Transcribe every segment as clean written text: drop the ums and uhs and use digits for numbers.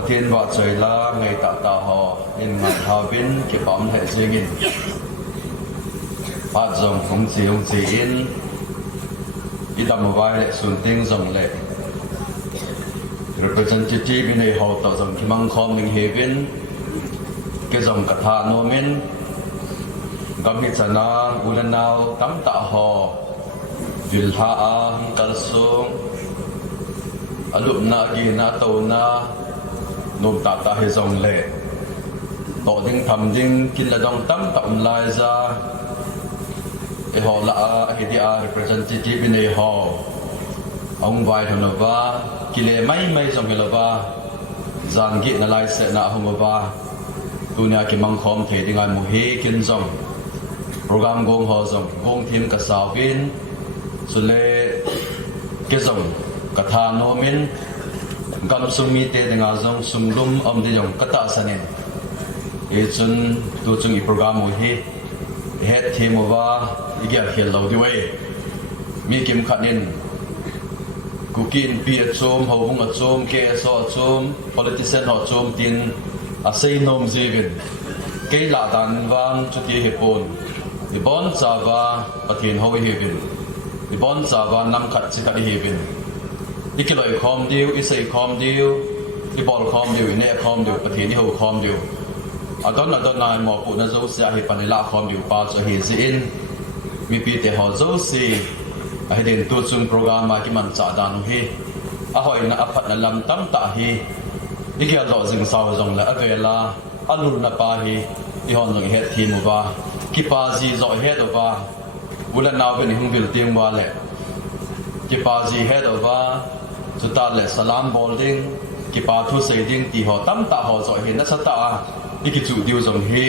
ประเทศว่าใจละไงตาหอเองมันหาวินเก็บปั๊มให้เสียงินอาจงคงจีอินอีดำไว้เลยส่วนเต็งจงเลย representative ในหอต่อจงที่มังคอมิงเฮวินเกี่ยจงกระทาโนมินกำมิจนาอุลนาวกำตาหอวิลฮาอาฮิกัลซุงอลุบนากีนาโตนานุตาเฮจงเล่ต่อดิ้งทำดิ้งกินละดองตั้มตัมลายซาเอหอละเฮดีอา representative ในหอองไว้ทนว่ากิเลไม่จงเฮลว่าจางกินลายเสนาหงว่าตัวนี้กิมังคอมเทดิงานมุฮีกินจงโปรแกรมกงหอจงกงทีมกับสาววินสุเลกิจงกทาโนมินกำสุมีเตดิงาจงสุมลุมอมดิจงกตาสนินจุนตัวจงอีโปรแกรมมุฮีเฮดทีมว่าอีกอย่างเขียนเราด้วยมีกิมขัดนินกูกินปีอัดโจมหงอัดโจมเกสอัดโจม politician อัดโจมตินอาศัยนมจีบินเกลาดันวางจุดที่เหตุผลดิบอนจาวาปะเทนหอยเหบินดิบอนจาวานำขัดสิขัดเหบินอีกลอยคอมเดียวอีใส่คอมเดียวดิบอลคอมเดียวอีเน่คอมเดียวปะเทนที่หัวคอมเดียวอดอนนายหมอปุณโจเสียเหตุปัญหาคอมเดียวป้าจะเหตุสินมีปีเตหอโจซีให้เดินตัวจุงโปรแกรมมาที่มันจ่าดานุฮีอาหอยน่ะอภัดน่ะลำตั้มตาฮีอีกอย่างเราจึงสาวจงและเวลาอันลุนน่ะปาฮีที่หอนจงเฮ็ดทีมว่ากิปาจีจ่อยเฮ็ดว่าบุลนาวเป็นหงวิลเตียงว่าแหละกิปาจีเฮ็ดว่าสุดท้ายแหละสลามบอลดิ้งกิปาทุเสดิ้งที่หอตั้มตาหอจ่อยเห็นนัสตาอีกจุดเดียวจงฮี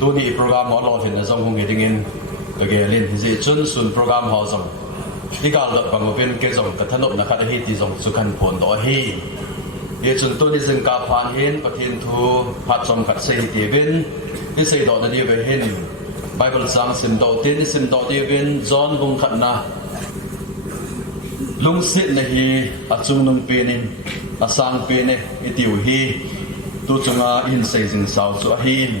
ตัวนี้โปรแกรมหมอรอเห็นนะจงคงเห็นดิ้งก็เกลินที่จุนสุนโปรแกรมหอจงที่การหลับบางเป็นเกจงกระทนบนักการที่จงสุขันผลต่อฮีเยจุนตัวนี้จึงการผ่านเห็นประเทศทูพัดจงกัดเสียดีเป็นที่เสียดอกนั้นดีไปเห็นไบเบิลสังสิมดอกตินสิมดอกดีเป็นจอนบุงขัดนะลุงสินะฮีอาจุงนุงปีนินอาสังปีนิอิติวฮีตัวจงอาอินเสียจึงสาวสุฮีน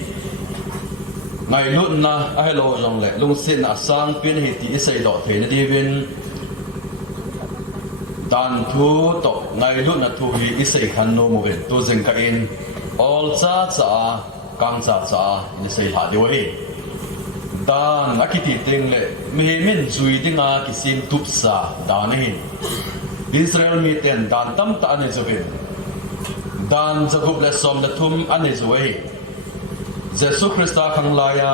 ไงลุ่นนะไอ้โลจงเลยลุงสินอาสังปีนิที่เสียดอกเทนดีเป็นดันทูตกไงลุ่นนะทูฮีอิเซขันโนโมเวนตัวจึงกันอินออลจ้ากังจ้าอิเซหาด้วยดันอากิติติงเลยมีมินจุยติงอากิซิมทุบซาดานินอิสราเอลมีเต็นดันตั้มตาอันนี้จะเป็นดันจะกุบเลสอมเลทุมอันนี้จะเว้ยเจสุคริสต์ขังลายา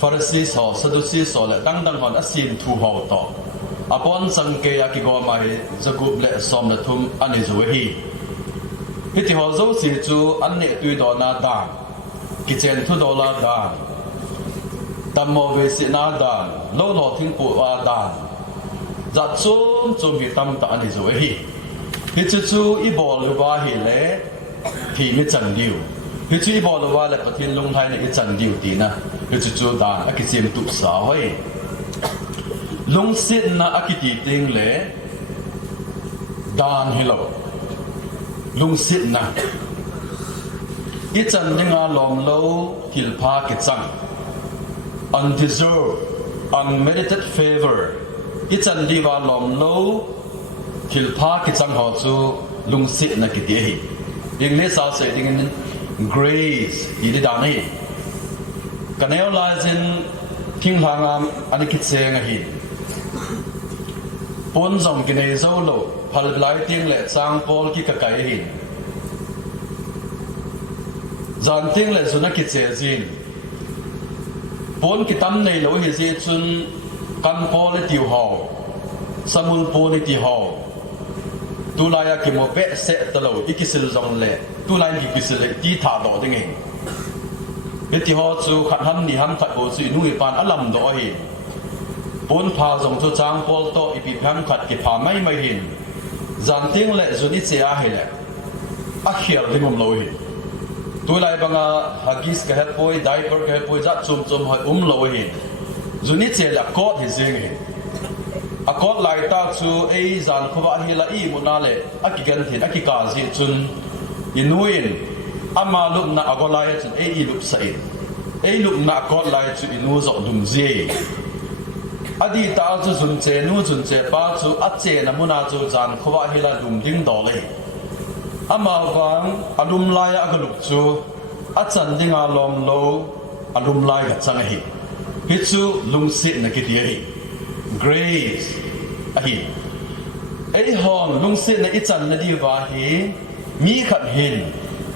ฟาริสีสอสดุสีสอและดังหอนอาศินทูหอต่ออปอนสังเกตกิโกมาจะกุบเลสอมเลทุมอันนี้จะเว้ยพิธีหอจูสิจูอันนี้ตุยดอนาดานกิเจนทุดอลาดานตัมโมเวสินาดานโลโนทิ้งปูอาดานจัดจุ่มหิตัมตาอันนี้จะเว้ยพิธีจูอีบอลว่าเฮเลที่ไม่จันดิวพิธีอีบอลว่าและประเทศลงไทยในจันดิวตีนะพิธีจูดานอากิเจมตุสาวเฮ้ยลุงสินนะอากิติติงเลดานฮิโลลุงสินนะอีจันดิงอาลอมโลกิลพากิจัง undeserved unmerited favor อีจันดีวาลอมโลกิลพากิจังหอจูลุงสินนะกิติเฮยังเนสาวเสดิง grace อีดิดานี่กันเอลไลซินทิ้งหางามอันนี้คิดเสียงหินปนส่งกินให้เจ้าโลพัลไลติ้งเละสร้างพอลกิกะไก่หินจันติ้งเละสุนัขคิดเสียจินปนกิตั้มในโลหิเสียจุนกันพอลติวหอสมุนพอลติวหอตุลายกิโมเปเสตโลอีกิสิลจงเละตุลายกิสิลตีถาดอดิ้งเองพิธีหอจูขัดหันนี่หันขัดโอสุนุ่ยปานอลัมดอหินปนพาจงทุจางพอลโตอีปีพังขัดกิพาไม่หินจันทิงเละจุนิเสียหิเละอักเขียลดิ้งมโลหินตัวไรบางฮักกิสกะเฮปอยไดเปอร์กะเฮปอยจัดจุ่มให้โลหินจุนิเสียละกอดหิซิงหินอกอดไลตาจูจันขวาหิละอีมุนาเละอักกิกันหินอักกิกาซิจุน inuin ama lup na agolai chu e lup sai e lup na kot lai chu inu zo dum je adi ta chu zun che nu zun che pa chu a che na muna chu jan khowa hila dum ding do le ama wang alum lai agalup chu a chan dinga lom lo alum lai ga chang hi hi chu lung sit na ki ti hi grace a hi ei hon lung sit na i chan na di wa hi mi khat hin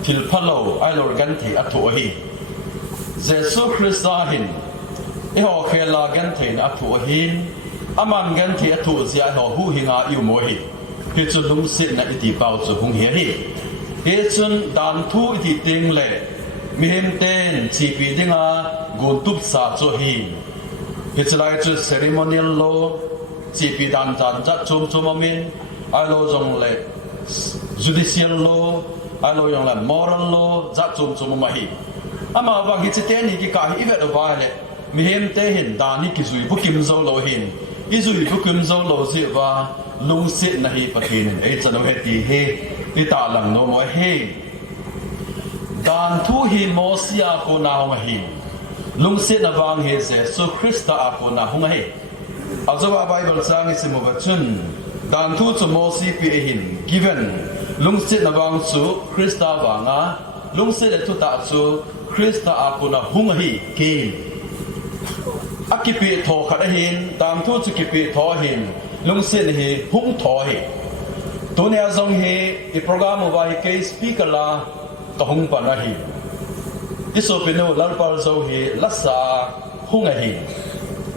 thil phalo ai lor gan thi a thu hi jesu christa hin e ho khela gan the na thu hin aman gan thi a thu zia ho hu hinga yu mo hi hi chu lung sit na i ti pau chu hung hi hi he chun dan thu i ti ting le mi hem ten chi pi dinga gun tup sa chu hi hi chlai chu ceremonial lo chi pi dan jan cha chum chum amin ai lo jong le judicial law ai lo yong la moral law za chum chum ma hi ama wa gi che te ni ki ka hi ve do ba le mi hem te hin da ni ki zui bu kim zo lo hin i zui bu kim zo lo zi wa lung sit na hi pathin e chano he ti he i ta lam no mo he dan thu hi mo sia ko na ho hi lung sit na wang he se so christa a ko na ho he azawa bible sang is mo ba chun dan thu chu mo si pi hin given lung sit na wang chu christa wanga lung sit le thu ta chu christa a ko na hung hi ke akipi tho khat hin dan thu chu kipi tho hin lung sit hi hung tho hi to ne azong hi i program wa hi ke speaker la to hung pa na hi iso pino lar pal zo hi lasa hung hi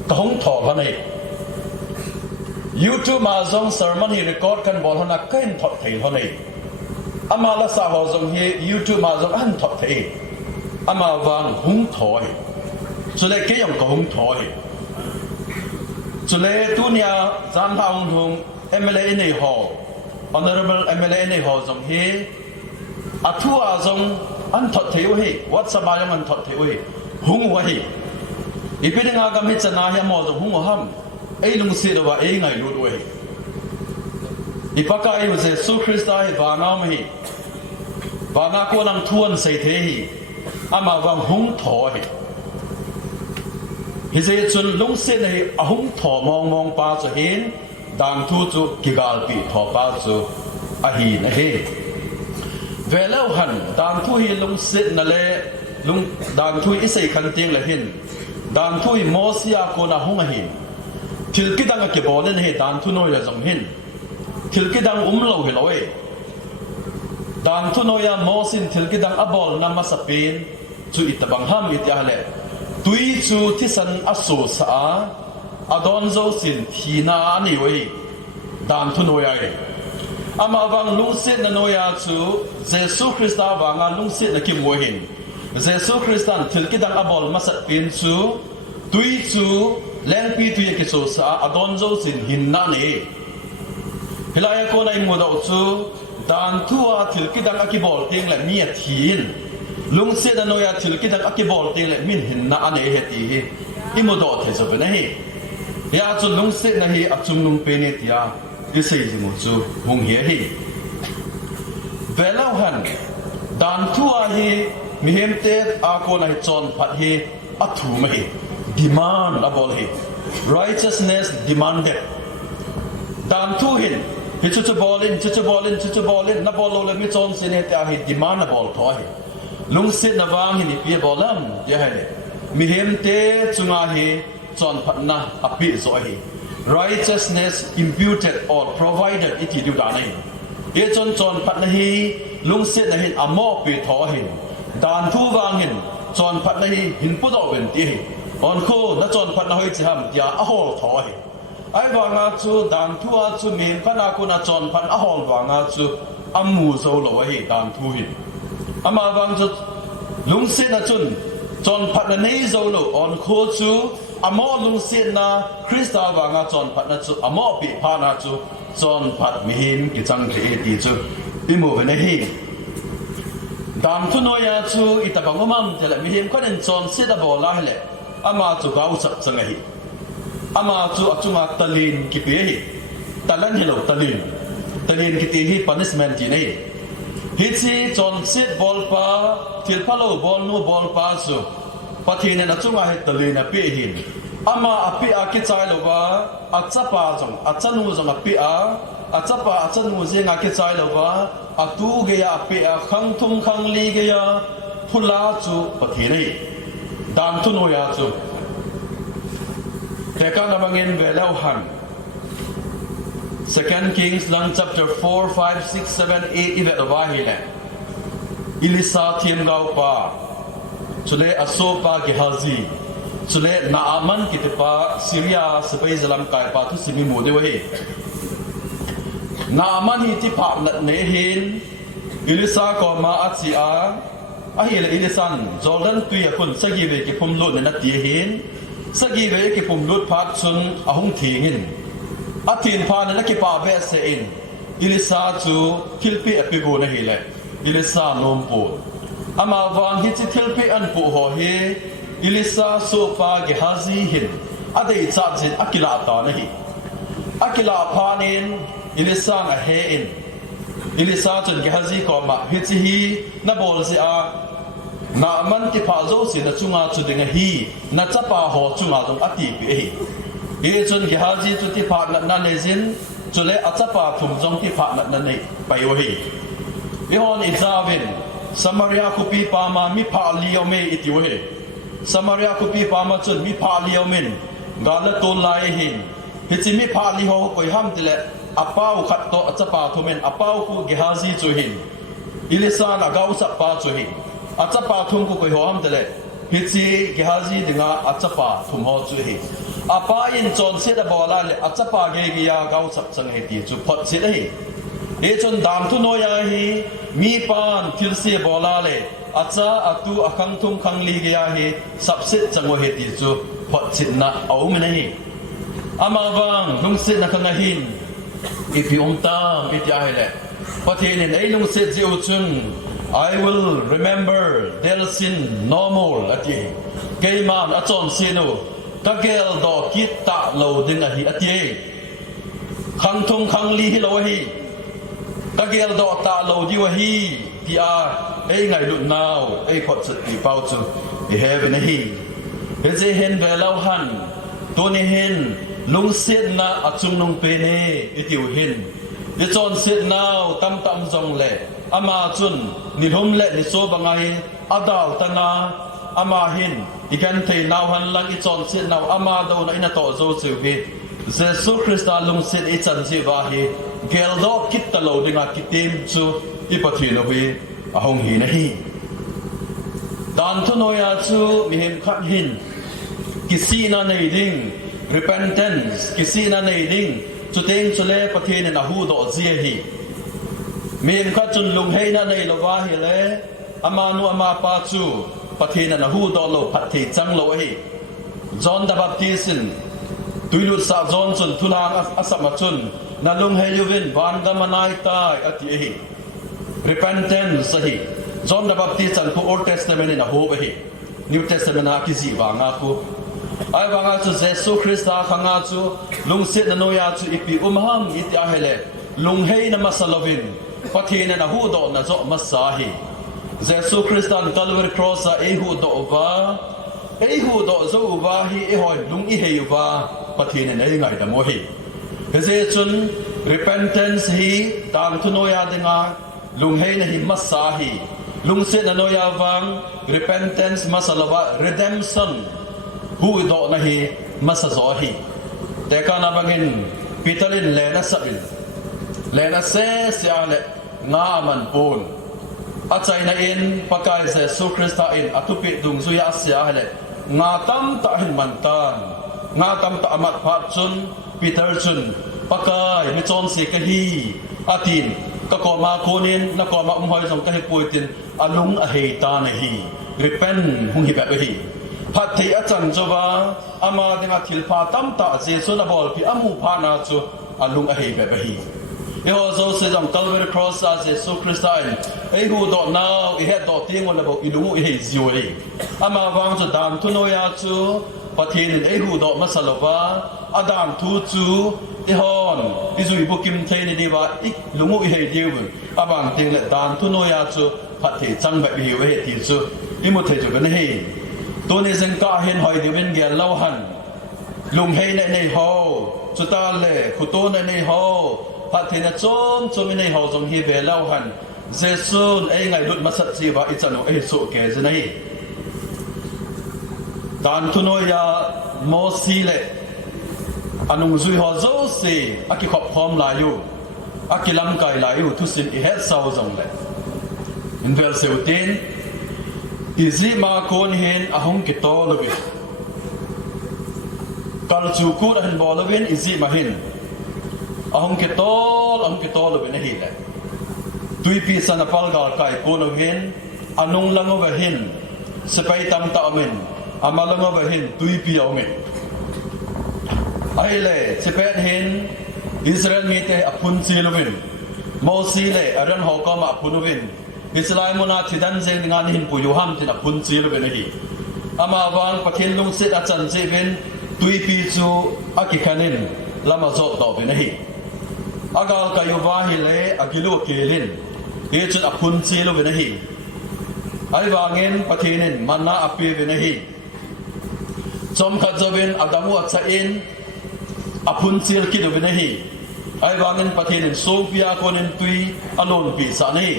to hung tho pa nei YouTube ma zong sermon hi record kan bol hona kain thot thei honei ama la sa ho zong hi YouTube ma zong an thot thei ama wang hung thoi chule ke yong ko hung thoi chule tu nia zan thang thung MLA nei ho honorable MLA nei ho zong hi athua zong an thot thei hi WhatsApp ma yong an thot thei hi hung wa hi ipidinga ga mi chana hi mo zong hung ham ei lung si do wa ei ngai lut we ipaka ei se su christa hi wa na ma hi wa na ko nang thuan sei the hi ama wang hung tho hi hi se chun lung si nei a hung tho mong mong pa chu hin dang thu chu kigal pi tho pa chu a hi na he velau han dang thu hi lung si na le lung dang thu i sei khan ting la hin dang thu hi mo sia ko na hung hi thil kidang ke bolen he dan thu no ya jong hin thil kidang lo he loe dan thu no ya mo sin thil kidang abol na masapin chu itabang ham itya le tui chu thisan aso sa adon zo sin thina ani we dan thu no ya re ama wang lung sit na no ya chu jesu christa wanga lung sit na ki mo hin jesu christan thil kidang abol masapin chu tui chu len pi tu ye ke so sa adon zo sin hin na ne hilaya ko nai mo da chu dan thua thil kidang akibol teng la mi athin lung se da no ya thil kidang akibol teng la min hin na ane he ti hi i mo do the so na hi ya chu lung se na hi achum lung pe ne tia i sei ji mo chu hung he hi velau han dan thua hi mi hem te a ko nai chon phat hi athu ma hi demand abol hi righteousness demanded dan thu hin hi chu bolin na bolo le mi chon sin he ta hi demand abol thoi lung sit na wang hi ni pi bolam je ha le mi hem te chunga hi chon phat na api zo hi righteousness imputed or provided iti du da nei ye chon phat na hi lung sit na hin amo pi tho hin dan thu wang hin chon phat na hi hin pu do ben ti hi on ko na chon phat na hoi chi ham ya a hol thoi ai wa nga chu dan thua chu min kana ku na chon phat a hol wa nga chu amu zo lo hi dan thu hi ama wang chu lung sit na chun chon phat na nei zo lo on ko chu amo lung sit na krista wa nga chon phat na chu amo pi pha na chu chon phat mi hin ki chang the ti chu i mo ve na hi dan thu no ya chu itabang mam tela mi hin khanen chon sit a bo la hele ama chu gau chap changa hi ama chu achunga talin ki pe hi talan helo talin ki ti hi punishment ti nei ฮิซีจอนซิดบอลปาทิลพะโลบอลนูบอลปาสุปะทีนั้นจุงอาเหตลีนะปีหินอามาอภิอาคิดใจลว่าอาจับปาจงอาจันูจงอภิอาจับปาอาจันูเจงอาคิดใจลว่าอาตูเกียอภิอาขังทุมขังลีเกียพุลาจูปะทีนี้ดานทุนโอยาจูแต่การนำเงินเวลาหัน Second Kings ลัง chapter 4, 5, 6, 7, 8 อีเวตว่าฮิเลอิลิซาเทียนกาวปาสุเลอโซปากิฮาซีสุเลนาอามันกิตปาซีเรียสเปซลัมกายปาทุสิมิมูเดวะฮีนาอามันฮิติปาเนหินอิลิซาก็มาอัตซีอาอาฮิเลอิลิซันจอร์แดนตุยคนสกีเวกิพุมลุดนัดตีหินสกีเวกิพุมลุดพัดซุนอาหุงทีหินอาทินพานนักปาเบสเอินอิลิซาจูทิลปีอภิโกนฮิเลอิลิซานมปูอามาวังฮิจิทิลปีอันปูโฮเฮอิลิซาโซปาเกฮาซีหินอดีตจัดจิตอักิลาตานะฮิอักิลาพานินอิลิซาอเฮอินอิลิซาจนเกฮาซีก็มาฮิจิฮีนับบอลซีอานามันที่พาโจสินัจุงอาจุดิงฮีนัจับปาโฮจุงอาตรงอติปีฮีเอจนเกฮาซีจุดที่พานันเนซินจุเลอัจับปาทุมจงที่พานันเนไปวะฮีเอฮอนอิซาวินสมาริยาคุปีปามามิพาลียเมอิติวเฮสมาริยาคุปีปามาจนมิพาลียเมนกาลตุลไลหินฮิจิมิพาลีโฮกอยฮัมติเลอป้าวขัดโตอัจปาทุเมนอป้าวคุเกฮาซีจูหินอิลิซานะกาวสัปปาจูหินอัจปาทุมคุกอยฮัมติเลฮิจิเกฮาซีดิงาอัจปาทุมโฮจูหินอป้าอินจอนเซดบอลาเลอัจปาเกกิยากาวสัปสังเฮติจูพอดเซดหิเอจนดามทุโนยาฮีมีปานทิลเสียบอลาเลอาจารย์อาตูอาคังทุมคังลีกยาฮีสับเสดจังวะเหติจูพอจิตนะเอาไม่ได้อามาวังลุงเสดนักงาหินอีพิองตามอีที่อะไรเลยพอทีนี้ไอ้ลุงเสดเจ้าจุน I will remember their sin no more อะที่เกย์มันอาจารย์เสนูตะเกลดอกกิตตะโลดิงอะที่อะที่คังทุมคังลีฮิโลฮีตะเกียรดอตาโลดิวะฮีที่อาไอ้ไงลุนนาวไอ้พอดสติเป้าจูไอ้เฮบินฮีเฮเจเห็นเวลาหันตัวนี้เห็นลุงเสียนาอัจุงนงเปเนอิติวเห็นดิจอนเสียนาวตั้มตั้มจงเล่อามาจุนนิลมเล่นิโซบังไงอาดาวตนาอามาเห็นอีกันเทนาวหันลังอิจอนเสียนาวอามาโดนอินาโตโซซิวเฮเจสุคริสต์ลุงเสียอิจันซีวาฮีเกลดอกคิดตลอดดิงาคิดเต็มจูอีปฏิโนวีอาหงหินฮีดานทุนอยาจูมีเห็นขัดหินกิสีนาในดิ่ง repentance กิสีนาในดิ่งจุดเองจุเลปฏิเนนาหูดอกเจียฮีมีเห็นขัดจุนลุงให้นาในโลวาฮีเลอามานุอามาปาจูปฏิเนนาหูดอกโลปฏิจังโลฮีจอห์นดับบัพติสันตุยลุดสาวจอนจุนทุลางอาสมาจุนนาลุงเฮลิวินบานกามานายตายอติเฮ repentance สหิจอห์นดับบัพติสันผู้ Old Testament นะโฮบะเฮ New Testament นะกิซิวางาคูไอ้วางาจูเยซูคริสต์ขังอาจูลุงเสดนโนยาจูอีปีหัมอิติอาเฮเลลุงเฮนะมาสลวินปะเทนะนะฮูดอนะโจมาสาฮีเยซูคริสต์อันกัลเวอร์ครอสเอฮูดอวาเอฮูดอโจวาฮีเอฮอยลุงอีเฮยูวาปะเทนะไงไงดะโมฮีเฮเจจุน repentance ฮีตามทุโนยาดิงาลุงเฮนะฮิมาสาฮีลุงเสดนโนยาวัง repentance มาสลวะ redemption หูดอกนะฮีมาสะจอฮีแต่การนับเงินพิตาลินเลนะสับินเลนะเซเสียเลงามันปูนอาใจนะอินปากายเซสุคริสต์อินอตุปิดุงซุยาเสียเลงาตัมตะหินมันตานงาตัมตะอมัดพัดจุนพิตาลจุนปากายมิจอนสีกะฮีอาตินก็ก่อมาโคนินแล้วก็มาหอยสงกะให้ป่วยตินอลุงอเหตานะฮีริเปนหุงฮิแบบฮีพัทธิอาจารย์จบาอามาดิงาทิลพาตัมตะเจสุนบอลพิอามูพานาจูอลุงอเหแบบฮีเอโฮโซเซจังกัลเวอร์ครอสอาเจสุคริสต์เอฮูดอกนาวเอเฮดอกติงวันละบอกอิลุงเอเฮซิโอเออามาวังจูดามทุโนยาจูปะเทนเอฮูดอกมาสลบาอาดามทูจูเอ i hon i zui bukim thei ni diwa i lungu i hei diu abang ting le dan tu no ya chu phat the chang ba bi we ti chu i mu thei chu ban hei tu ni seng ka hen hoi di ben ge lo han lung hei nei ho chu ta le khu to nei ho phat the na chom chom nei ho jong hi ve lo han jesun ai ngai lut masat chi ba i chanu ai so ke je nei dan tu no ya mo si le anung zui ho zo se aki khop khom la yu aki lam kai la yu thu sin i het sau jong le in vel seutin izi ma kon hen ahong ki to lo bi kal chu ku da hen bo lo bin izi ma hin ahong ki to lo bin hi le tui pi sana pal gal kai ko lo hen anung lang over hin sepai tam ta amen amalang over hin tui pi amen ai le sepai hin Israel mi te apun si lo bin mo si le aran ho ka ma apun bin Israel mo na thidan jeng ngan hin pu yu ham tin apun si lo bin hi ama wang pathin lung sit a chan se bin tui pi chu akikanin lama zo to bin hi agal ka yu wa hi le agilu kelin e chut apun si lo bin hi ai wangin pathinin manna api bin hi chom kha jobin adamu acha in apun sil ki do bin hi ai wangin pathinin sopia konin tui alon pi sa nei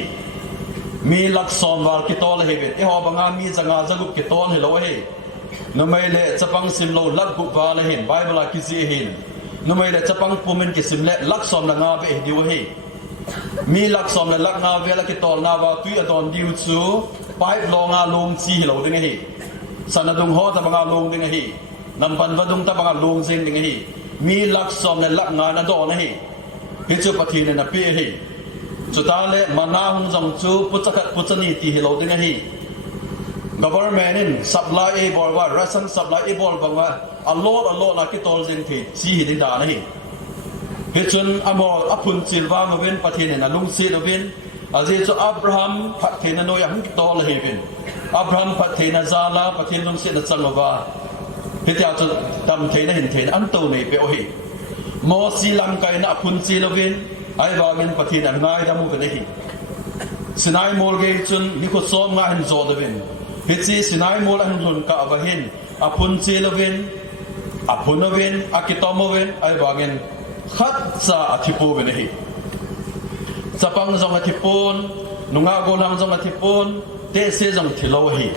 mi lak som wal ki tol he bet e ho banga mi janga jagup ki tol he lo he no mai le chapang sim lo lak bu ba le hin bible ki si hin no mai le chapang pumen ki sim le lak som la nga be di wo he mi lak som le lak nga ve la ki tol na wa tui adon diu chu pai lo nga lom chi lo ding he sanadung ho ta banga long ding he nam pan va dung ta banga long jing ding he mi lak som le lak nga na do na he hi chu pathin na pe he chutale mana hung jong chu puchakat puchani ti hilo ding hi government in supply a bol wa ration supply a bol bangwa a lot na ki tol jing thi chi hi ding da na hi he chun amol apun chilwa ma ben pathin na lung si do bin aje chu abraham pathin na no ya hung tol hi bin abraham pathin na zala pathin lung si na changwa he tia chu tam thein na hin thein an to nei pe o hi mo si lam kai na apun chi lo bin ai ba min pathin an ngai da mu ve hi sinai mol ge chun ni ko som nga hin zo da bin hi chi sinai mol an hun ka ba hin apun che lo bin apun ben akitom ben ai ba gen khat sa athipo ve hi sapang zong athipon nunga go lang zong athipon te se zong thilo hi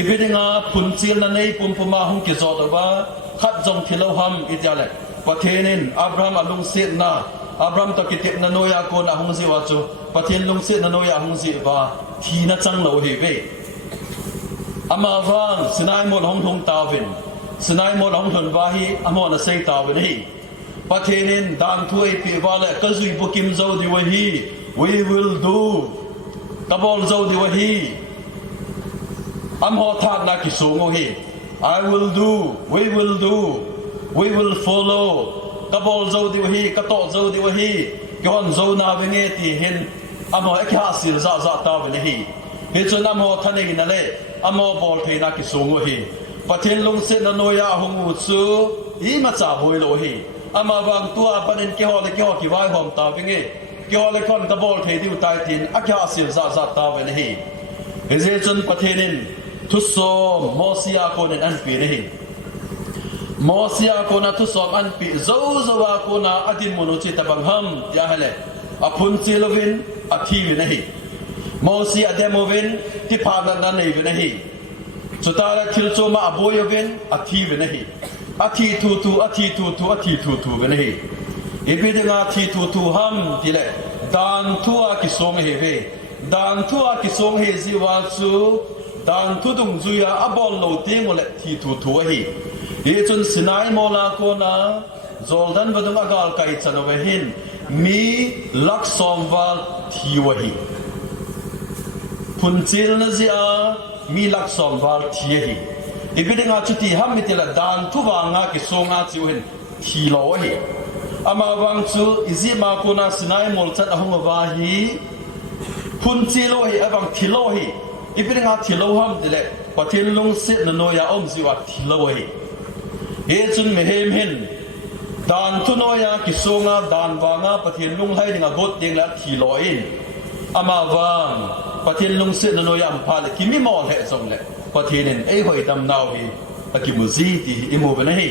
ibidinga pun chil na nei pum puma hum ki zo da ba khat zong thilo ham ityale pathenin abraham alung se na Abraham ta kitip na noya ko na hung si wa chu pathin lung se na noya hung si ba thi na chang lo he ve ama wang sinai mo hong thong ta vin sinai mo hong thon ba hi amo na sei ta vin hi pathinin dan thui pi wa le ka zui bukim zo di wa hi we will do tabol zo di wa hi am ho tha na ki so ngo hi I will do we will follow kabol zo di wahi kato zo di wahi kon zo na venge ti hin amo ekha sil za ta vene hi he chuna mo thane gi na le amo bol the na ki sungo hi pathin lung se na noya hung u chu I ma cha boi lo hi ama wang tua panin ke ho ki wai hom ta venge ke ho le kon kabol the di utai tin akha sil za ta vene hi he je chun pathinin thuso mosia konen an pi re hi Mosia kona tu som an pi zo wa kona adin mono chi tabang ham ya hale apun chilovin athi vi nahi Mosia demovin ti phana na nei vi nahi chutara thilcho ma aboyovin athi vi nahi athi tu vi nahi ibidinga thi tu ham tile dan thua ki song he ve dan thua ki song he ji wa chu dan thu dung zuya abol lo te ngole thi tu hi ye chun sinai mola ko na zoldan badung agal kai chanowe hin mi lak somwal thiwahi punchil na zia mi lak somwal thihi ibidinga chuti hammitila dan thuwanga ki songa chiwen thilohi ama wang chu izima ko na sinai mol chat ahung wa hi punchilohi abang thilohi ibidinga thiloham dile pathil lung sit na noya om ziwa thilohi he chun mehem hin ดานทุนอยากิโซงาดานวางาปะเทียนลุงให้ดิงากดเดงละทีลอยนอามาวางปะเทียนลุงเสนนอยามพาเลกิมิมอลเฮซงเลปะเทียนเอหอยดำนาวฮีปะกิมุซีตีอิมูเบนะฮี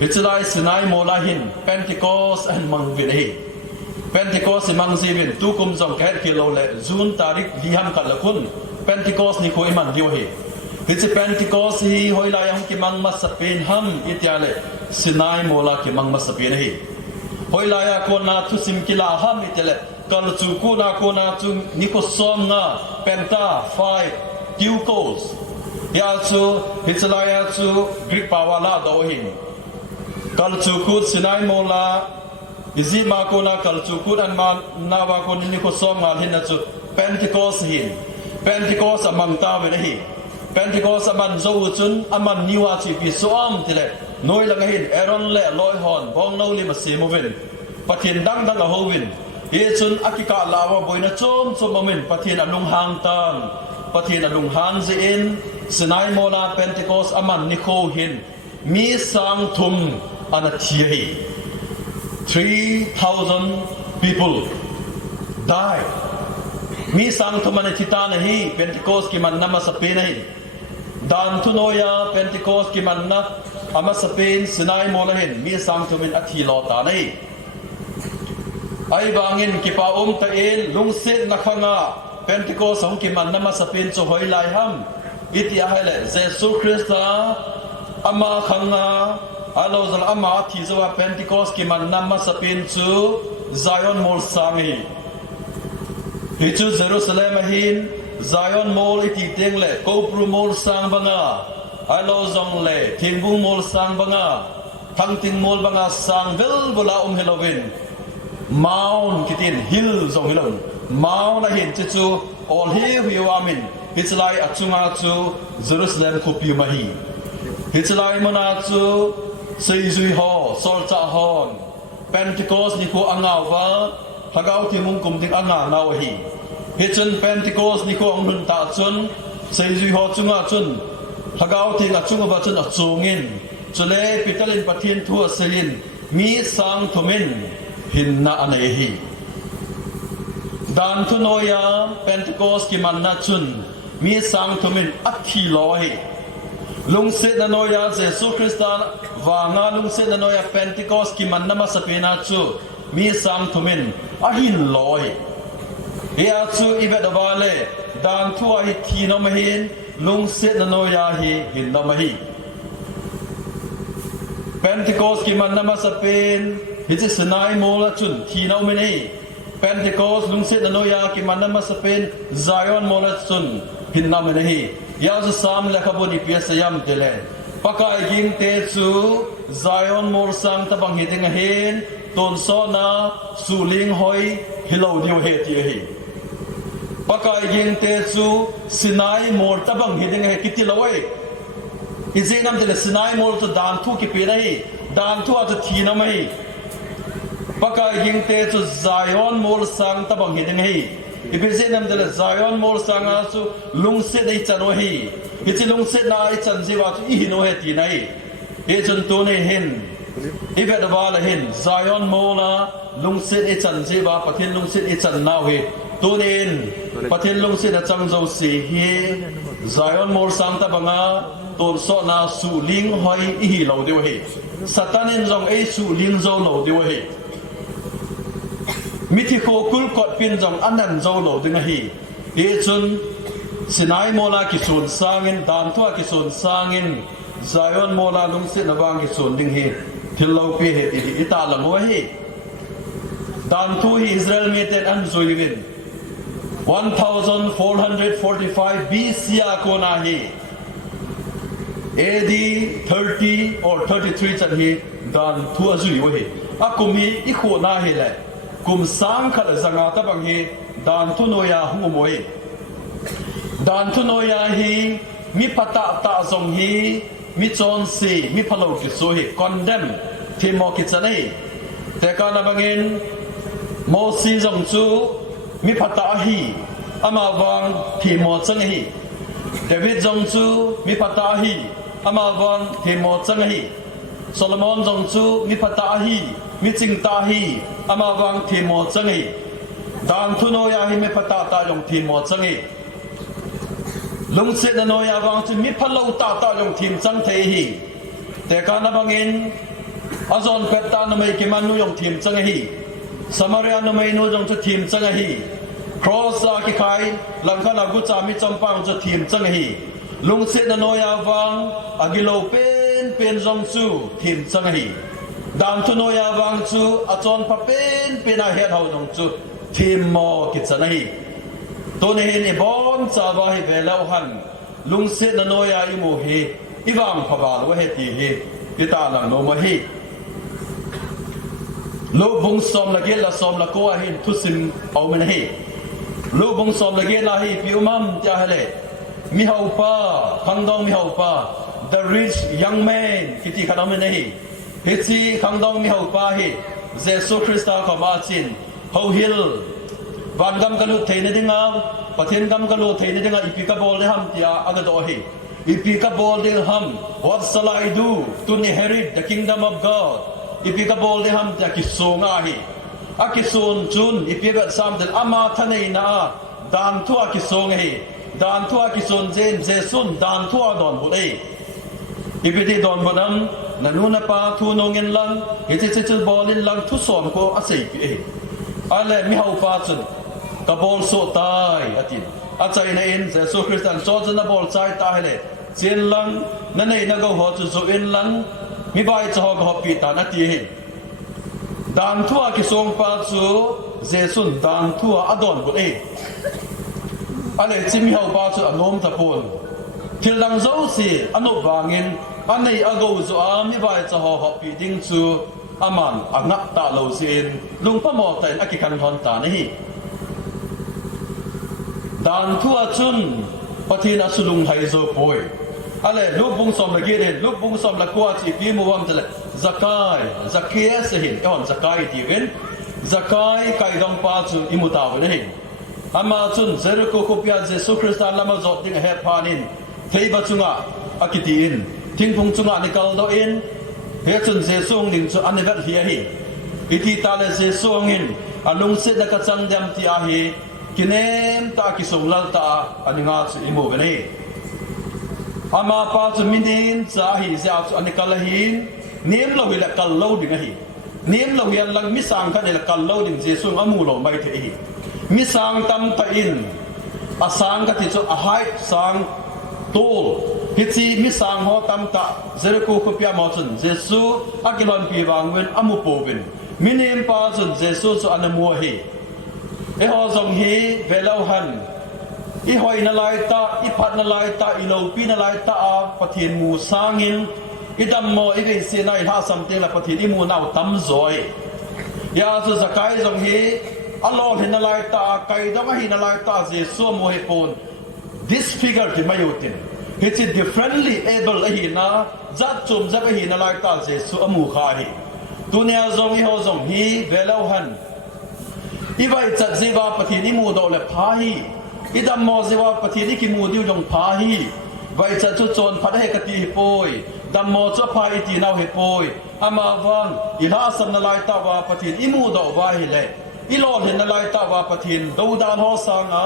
ฮิจไลสินายโมลาหินเพนติโคสอันมังวินฮีเพนติโคสมังซีวินตุกุมจงแคดกิโลเลจูนตาริกลิฮัมกัลละคุณเพนติโคสนี่โคอิมันดิวฮีฮิจเพนติโคสฮีหอยลายังกิมังมัสเปนฮัมอิตยาเลสินายโมลากิมังมัสเปนฮีหอยลายาโคนาทุสิมกิลาฮัมอิตยาเลกัลจูกูนาโคนาจูนิโคซอมงาเพนตาไฟทิวโคสยาจูฮิจลายาจูกริกปาวาลาดอหินกัลจูกูสินายโมลาอิซิมาโคนากัลจูกูอันมานาวาโคนิโคซอมงาหินนะจูเพนติโคสหินเพนติโคสมังตาเวนะฮีเพนติโคสมันโซอุจุนอามันนิวาชิปิโซอัมติเลน้อยละงหินเอรอนเล่ลอยฮอนบองโนลิมาเซโมเวนปะเทียนดังดังละโฮวินเอจุนอากิกาลาวาบอยนะโจมโจมมินปะเทียนอลุงหางตังปะเทียนอลุงฮันเซอินสนายโมลาเพนติโคสอามันนิโคหินมีสังทุมอันเทียฮี3,000 people died มีสังทุมอันทิตานะฮีเพนติโคสกิมันนามาสเปนะฮีดานทุโนยาเพนติโคสกิมันนะอามาสเปนสนายโมลาหินมีสังทุมินอธิลอตานะฮีไอ้บางอินกิปาอมตะเอลลุงเซนนักขังอาเพนติโคสของกิมันนามาสเปนโจหอยไลฮัมอิติอาเฮเลเจสุคริสตาอามาขังอาอัลลอฮฺอามาที่จะว่าเพนติโคสกิมันนามาสเปนจูไซออนโมลสังฮีฮิจูเยรูซาเล็มหินไซออนโมลอิติเตงเลโคปรูโมลสังบังอาอัลลอฮฺจงเลทิงบุงโมลสังบังอาทั้งทิงโมลบังอาสังเวลบุลาเฮโลวินMount kitin hill zong hilong Mount la hin chu all he hu amin hitlai achunga chu Jerusalem khopi mahi hitlai mona chu seizui ho solcha hon Pentecost ni ko angawa hagaw ti mung kum ding anga naw hi hichun Pentecost ni ko ang nun ta chun seizui ho chunga chun hagaw ti achunga ba chun achungin chule pitalin pathin thu selin mi sang thuminหินนาอันเอฮีดานทุโนยาเพนติโคสกิมันนาชุนมีสังทุมินอัคีลอยลุงเซนโนยาเจสุคริสตานวางาลุงเซนโนยาเพนติโคสกิมันนามาสเปนาชูมีสังทุมินอหินลอยเฮียชูอีเบดบาเลดานทัวฮิทีนอมหินลุงเซนโนยาฮิหินนอมฮีเพนติโคสกิมันนามาสเปนฮิจิสนายโมลจุนทีนเอาไม่ได้เพนติโคสลุงเซนโนยากิมันนามาสเปนไซออนโมลจุนหินนาไม่ได้ยาจุสามเลขบุญอิพิสยามเดเลปากายกิงเตจูไซออนโมลสังตะบังหิติงเฮนตนโซนาสูลิงหอยฮิโลดิวเฮติเฮปากายกิงเตจูสนายโมลตะบังหิติงเฮกิติลอยอิเจนัมเดเลสนายโมลตุดานทุกิเปได้ดานทุอาตุทีนาไม่ปากายยิงเตจุไซออนโมลสังตะบังหิดงฮีอีพิเศษนั่นเดลไซออนโมลสังอาสุลุงเสดไอจันวะฮีฮิจิลุงเสดนาไอจันซีวาตุอีหินวะตีนัยเอจุนตัวนี้เห็นอีเวดบาลเห็นไซออนโมลาลุงเสดไอจันซีวาปะเทนลุงเสดไอจันนาวฮีตัวนี้ปะเทนลุงเสดจังโจสีฮีไซออนโมลสังตะบังอาตัวโซนาสูลิงหอยอีหิเหลาดิวฮีสัตานินจงไอสูลิงโจเหลาดิวฮีมิถิโคกุลกอดปินจงอันนั้นโจโลดึงฮีเอจุนสินายโมลากิสุนสางินดานทัวกิสุนสางินไซออนโมลาลุงสินวางกิสุนดึงฮีทิลโลปีเหติอิตาลงวะฮีดานทัวฮีอิสราเอลมีเต็นอันซุยวิน1445 BC โคนาฮี AD 30 or 33 จันฮีดานทัวซุยวะฮีอากุมีอิโคนาฮีแหละกุมสังขัดสังอาตบังฮีดานทุโนยาหูมวยดานทุโนยาฮีมีพัตตาทรงฮีมีจอนซีมีพลกิสุฮีคอนเดมทีมอกิจนีแต่การบังเอิญโมซีจงจูมีพัตตาฮีอามาวังทีมอจังฮีเดวิดจงจูมีพัตตาฮีอามาวังทีมอจังฮี โซโลมอนจงจูมิพัตาฮีมิจิงตาฮีอามาวังทีมโมจังฮีดานทุโนยาฮีมิพัตาตายงทีมโมจังฮีลุงเสดโนยาวังจูมิพัลลูตาตายงทีมจังเทฮีแต่การนับเงินอาจอนเป็ดตานไม่กิมันนุยงทีมจังฮีสมาริอันไม่นุยงจะทีมจังฮีครอสอาคิไคลังคานากุจามิจำปังจะทีมจังฮีลุงเสดโนยาวังอากิโลเป็นจงจูทีมจังฮีดานทุโนยาวังจูอาจอนพะเป็นอาเฮดเฮาจงจูทีมโมกิจจังฮีตัวนี้นี่บอนซาบะฮีเวลาหันลุงเสดโนยาอิโมฮีอีวังพบาลวะเฮตีฮีกิตาลังโนมฮีลูกบุงสมละเกลละสมละโกะฮีทุสิมเอามันฮีลูกบุงสมละเกลละฮีพิอุมัมจะเฮเลมิฮาวปาคังดองมิฮาวปา the rich young man กิติขนมมันฮีฮิติคังดองมิฮาวปาฮีเจสุคริสต์ขมาจินเฮาฮิลวันกำกะลุเทนดิงาปะเทนกำกะลุเทนดิงาอีพิกะบอลเดฮัมติอาอะกะโดฮีอีพิกะบอลเดฮัม what shall I do to inherit the kingdom of God อีพิกะบอลเดฮัมติอากิโซงาฮีอากิโซนจุนอีพิกะซามเดลอามาทะเนนาดานทัวกิโซงฮีดานทัวกิโซนเจนเจซุนดานทัวดอนบุเออีพิติดอนบุนัมนันุนะปาทูโนเงินลังฮิติจิบอลินลังทุสอมโกอาศัยเออะไรมิฮาวปาจุนกบอลโซตายอาทิตย์อาจารย์ในอินเจสุคริสต์โซจนบอลใจตายเลยเจียนลังนั่นเองนักหัวจุโซอินลังมีใบจะหอกหัวปีตานาทีดานทัวกิสงปาจูเจสุนดานทัวอดอนบุเออะไรจิมิฮาวปาจูอนอมตะปูนทิลลังโจซีอนุบางินอันนี้อากจูอามีใบจะหอกหัวปีดิ้งจูอามันอันักตาโลซีนลุงพ่อหมอแต่อักขันทอนตานี่ดานทัวจุนปฏินาสุลุงไฮโซโพยอะไรลูกบุงสมละเกเรลูกบุงสมละกัวจีพีมัวมจะเลยซักายซักเคียสเห็นก่อนซักายที่เว้นซักายไก่ดองปาจุอิมุตาวนี่อามาจุนเซรุโกคุปยาเจสุคริสต์ละมาจดดิ้งเฮปานินเทยบัจุงะอากิตีนทิ้งพุงจุงะนิกัลโดอินเฮจุนเจสุงดิ้งจุอันนี้แบบเฮียฮีอิติตาเลเจสุงอินอนุสิตนักจังเดียมที่อาฮีกินเอ็มตากิสงลัลตาอันนี้งาจุอิโมเวนี่อามาปาจุมิดินจะฮีจะเอาจุอันนี้กัลฮีนเนียมเราเวลากัลโลดิ้งฮีเนียมเราเวลามิสังกันเวลากัลโลดิ้งเจสุงอามูโลไม่เทฮีมิสังตัมตาอินอาสังกันที่จุอาไฮสังโตฮิตซีมิสังหัวตัมตาเจริกุคุปยามอจุนเจสุอากิลอนปีบางเวนอามูโปเวนมินิมปาจุนเจสุจุอันมัวฮีเอฮอซงฮีเวลาหันอีหอยนาลายตาอีพัดนาลายตาอีโลปีนาลายตาปะเทียนมูสางินอีดำโมอีเวเซนัยท่าสัมเตละปะเทียนอีมูนาวตั้มจอยยาสุสกายซงฮีอัลลอฮ์เห็นนาลายตาไก่ดำฮีนาลายตาเจสัวโมเฮปอน disfigure ที่ไม่ยุติน it's differently able ฮีนะจัดจุ่มจับฮีนาลายตาเจสัวมูขาฮีตุนียซงอีฮอซงฮีเวลาหันอีไว้จัดเจวาปฏินิมูดอเลพาฮีอีดำมอเจวาปฏินิกิมูดิวจงพาฮีไว้จัดจุดโจนพัดให้กติฮิปอยดำมอจะพาอิตีนาวฮิปอยอามาวังอีลาสัมนาลายตาวาปฏินิมูดอวาฮิเลอีลอเห็นนาลายตาวาปฏินดูดานหอสังอา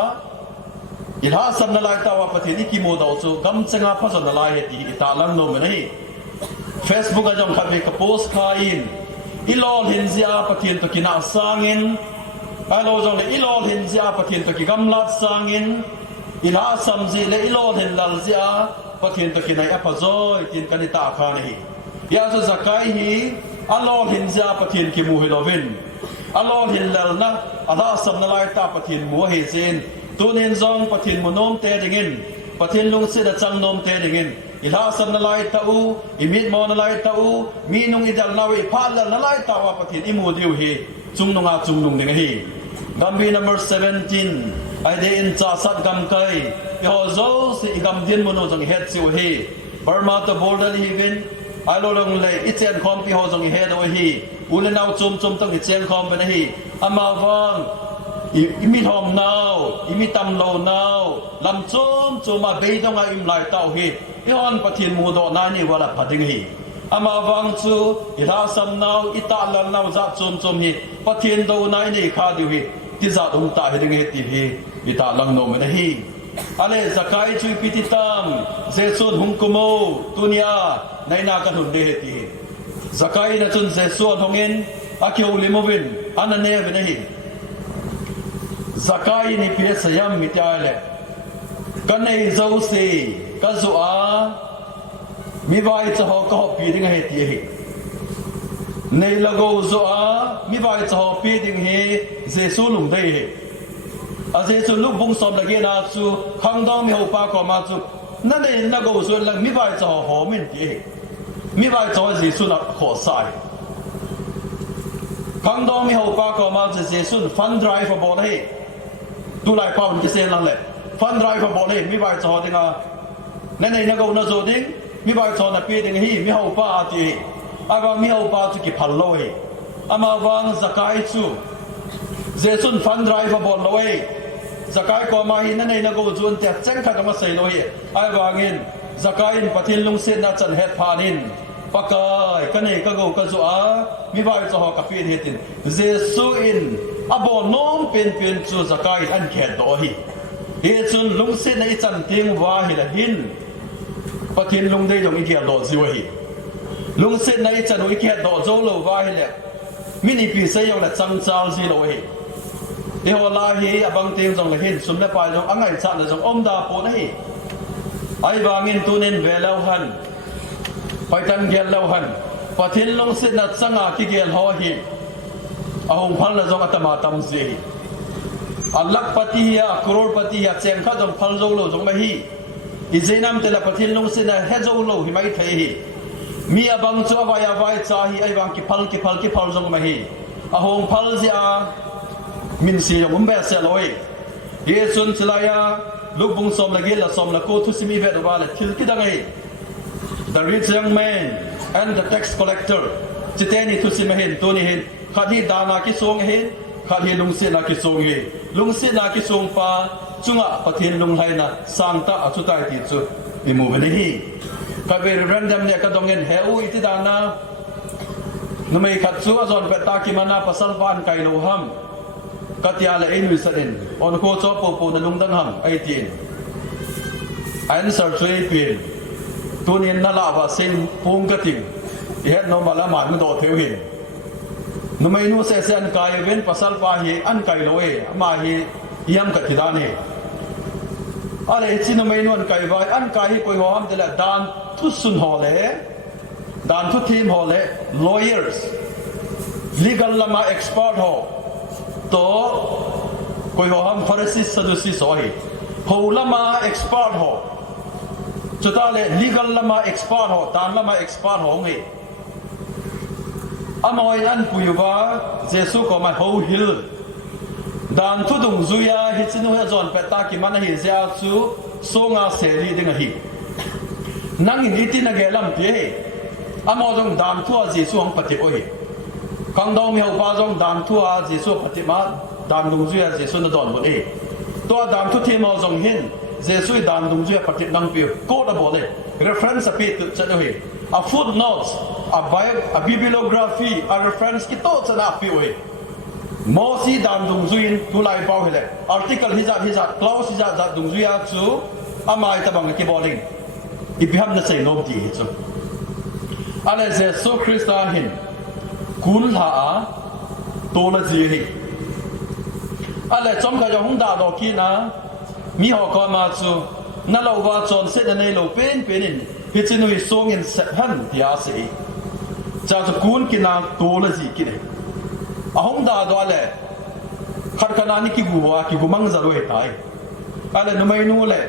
อีลาสัมนาลายตาวาปฏินิกิมูดอจูกำจังอาพัศนาลายเหตุอิตาลังโนมันฮีเฟซบุ๊กอาจงขับไปกับโพสต์ขายอินอีลอเห็นเสียปฏินตกินาสังอินไอ้เราจงเลยอีโลเห็นเสียปะเทียนตะกี้กำลัดสังอินอีลาสัมจีเลยอีโลเห็นลัลเสียปะเทียนตะกี้ในอพจอยตินกันนิตาคานียาสุสกายฮีอัลลอฮ์เห็นเสียปะเทียนกิมูฮิโลวินอัลลอฮ์เห็นลัลนะอัลลอฮ์สัมนาลายตาปะเทียนมัวเฮเซนตัวเน้นจงปะเทียนมุนอมเตดิงินปะเทียนลุงเสดจังนอมเตดิงินอีลาสัมนาลายตาอูอิมิดมอนาลายตาอูมีนุงอิดัลนาวิพาลนาลายตาวาปะเทียนอิมูดิวฮีจุงนงอาจุงนงดิงฮีGambi number 17 ay din sa sad gam kai ihozo si igam din mo no jong head si ohi Burma to border hivin ay lo long le itchen khom pi ho jong head ohi ulenaw chum chum tong itchen khom ba hi amawang imi hom now imi tam lo now lam chum chum ma be dong a im lai tau hi ihon pathin mu do na ni wala pading hi อามาวังจูอิลาสัมนาวอิตาลันนาวจัดจมจมฮีปะเทียนดูนายนี่ข้าดิวีที่จัดองตาเฮดิงเฮติฮีอิตาลังโนมันฮีอะไรสักายจุยพิติตามเจสุนหุงกุโมตุนียในนากันหุ่นเดเฮติสักายนั่นจนเจสุนหงเงินอาคิวลิโมวินอันนั้นเนวินฮีสักายนี่เพียสยามมิตรอะไรกันในเจ้าสีกันสุอามีใบจะหอกก็ปีดิ้งเหตุยี่ในละกูสุอามีใบจะหอปีดิ้งเหตุเจสุลุงได้เหตุอาเจสุลุงบุ้งสมละเกนาสุขังดองมีหัวปากอมาสุนั่นในละกูสุลังมีใบจะหอหอมินที่มีใบจะหอเจสุนักขอสายขังดองมีหัวปากอมาจะเจสุนฟันไดรฟ์บอลให้ดูไลฟ์พาวน์จะเซนนั่นแหละฟันไดรฟ์บอลให้มีใบจะหอดิ้งอ่ะนั่นในละกูน่าจะดิ้งมีใบชอนปีดึงฮีมีหัวป้าจีอาบางมีหัวป้าจุกิพัลโลยอามาวังสกายจูเจสุนฟันไดรฟ์บอลโลยสกายก็มาหินนั่นเองนะกูจวนแต่เจ้งขัดมาใส่โลยอาบางอินสกายปะทินลุงเซนน่าจันเฮดพานินปากายกันเองก็กูกันจูอามีใบจะหอกาแฟเฮตินเจสุอินอาบอนน้องเป็นจูสกายอันแข็งโตฮีเฮซุนลุงเซนในจันเทียงว่าหิละหินปะทินลุงได้ยงอีเกียดอซิวฮีลุงเส้นในจันอีเกียดอโจโลวาฮีเลยมินิปีเซยงละจังจาวซิโลฮีเอวลาฮีอบางเตียงจงละหินสุนละปายจงอังไงจันละจงอมดาโปนะฮีไอบางอินตูนินเวลาหันไปตันเกียลาหันปะทินลุงเส้นนัดสังอากิเกียลฮอฮีอาหงพันละจงอัตมาตัมซีอัลลักปฏิยาครอปฏิยาเจงข้าจงพันโจโลจงไม่ฮีอิเจนัมเตลปะทินลุงเสนเฮโจโลหิไม่ไทยฮีมีอบางจัววายาวายจ่าฮีไอบางกิพัลจงมาฮีอาหงพัลจีอามินซีจงเบสเซลอยเยซุนสลายาลูกบุงสมละเกลละสมละโคทุสิมีเวดวาลทิลกิดังฮี the rich young man and the tax collector จิตเตนี่ทุสิมาเห็นตัวนี้เห็นขัดฮีดานาคิสงเห็นขัดฮีลุงเสนาคิสงเห็นลุงเสนาคิสงปาจุงะปะทินลุงไฮนะสังตาอสุตายติจุอิมูเวนีกับเวรเรนดัมเนี่ยก็ต้องเงินเฮอุอิติดานะนุ่มขัดซัวจนเปตากิมานาปัสสาวะไกโลหัมกัตยาเลอินวิสเดนออนโคจอปปูนลุงดังหัมไอทีนอันสัร์ช่วยเปลี่ยนตัวนี้นั่นละว่าเส้นพุงกระถิ่งเฮ็ดนมมาละหมาดมันโดดเทวินนุ่มนูเซเซนกายเวนปัสสาวะเฮอันไกโลเอมาเฮยามกัดที่ด้านเฮอะไรที่นุ่มนวลไก่ใบอันไก่ไปหัวมันจะละดานทุสุนหอเล่ดานทุทีมหอเล่ lawyers legal ละมา expert หอโตไปหัวมัน Pharisees Sadducees สอยหัวละมา expert หอจุดอะไร legal ละมา expert หอดานละมา expert หอไงอามอยอันปุยว่าเจสุก็มาหัวฮิลดานทุดงซุยาฮิจินุเฮจอนเปตากิมันฮิเซียซูโซงาเสรีดิงฮินังอินอิตินเกลัมเปียอามอจงดานทัวเจสุงปฏิโอฮิกังดองมีหัวปาจงดานทัวเจสุปฏิมาดานดงซุยาเจสุนดอนบุเอตัวดานทุทีมอจงหินเจสุดานดงซุยาปฏินังเปียโคดบอเล reference ปีตุจัดโอฮิa footnotes a bibliography a reference กิโตจะน่าปีโอฮิมอสีดานดงซุยนทุไลเป้าเฮเลอาร์ติเคิลฮิจัดคลาวส์ฮิจัดดงซุยาซูอามาอิตาบังกิบอลิงอีพิฮัมนัสเซนอมดีซูอะไรเจสุคริสต์หินกุลหาโตละจีฮิอะไรจอมกะยองดาดอกีนะมีหอกมาซูนั่นเราว่าจอนเซนในโลเป็นนินฮิจินุยซงอินเซฮันที่อาศัยจะกุลกินาโตละจีกินอาหงดาดอเลขัดขนาดนี้กิบัวกิบุมังจะรวยตายอะไรนุ่มไม่นู่เลย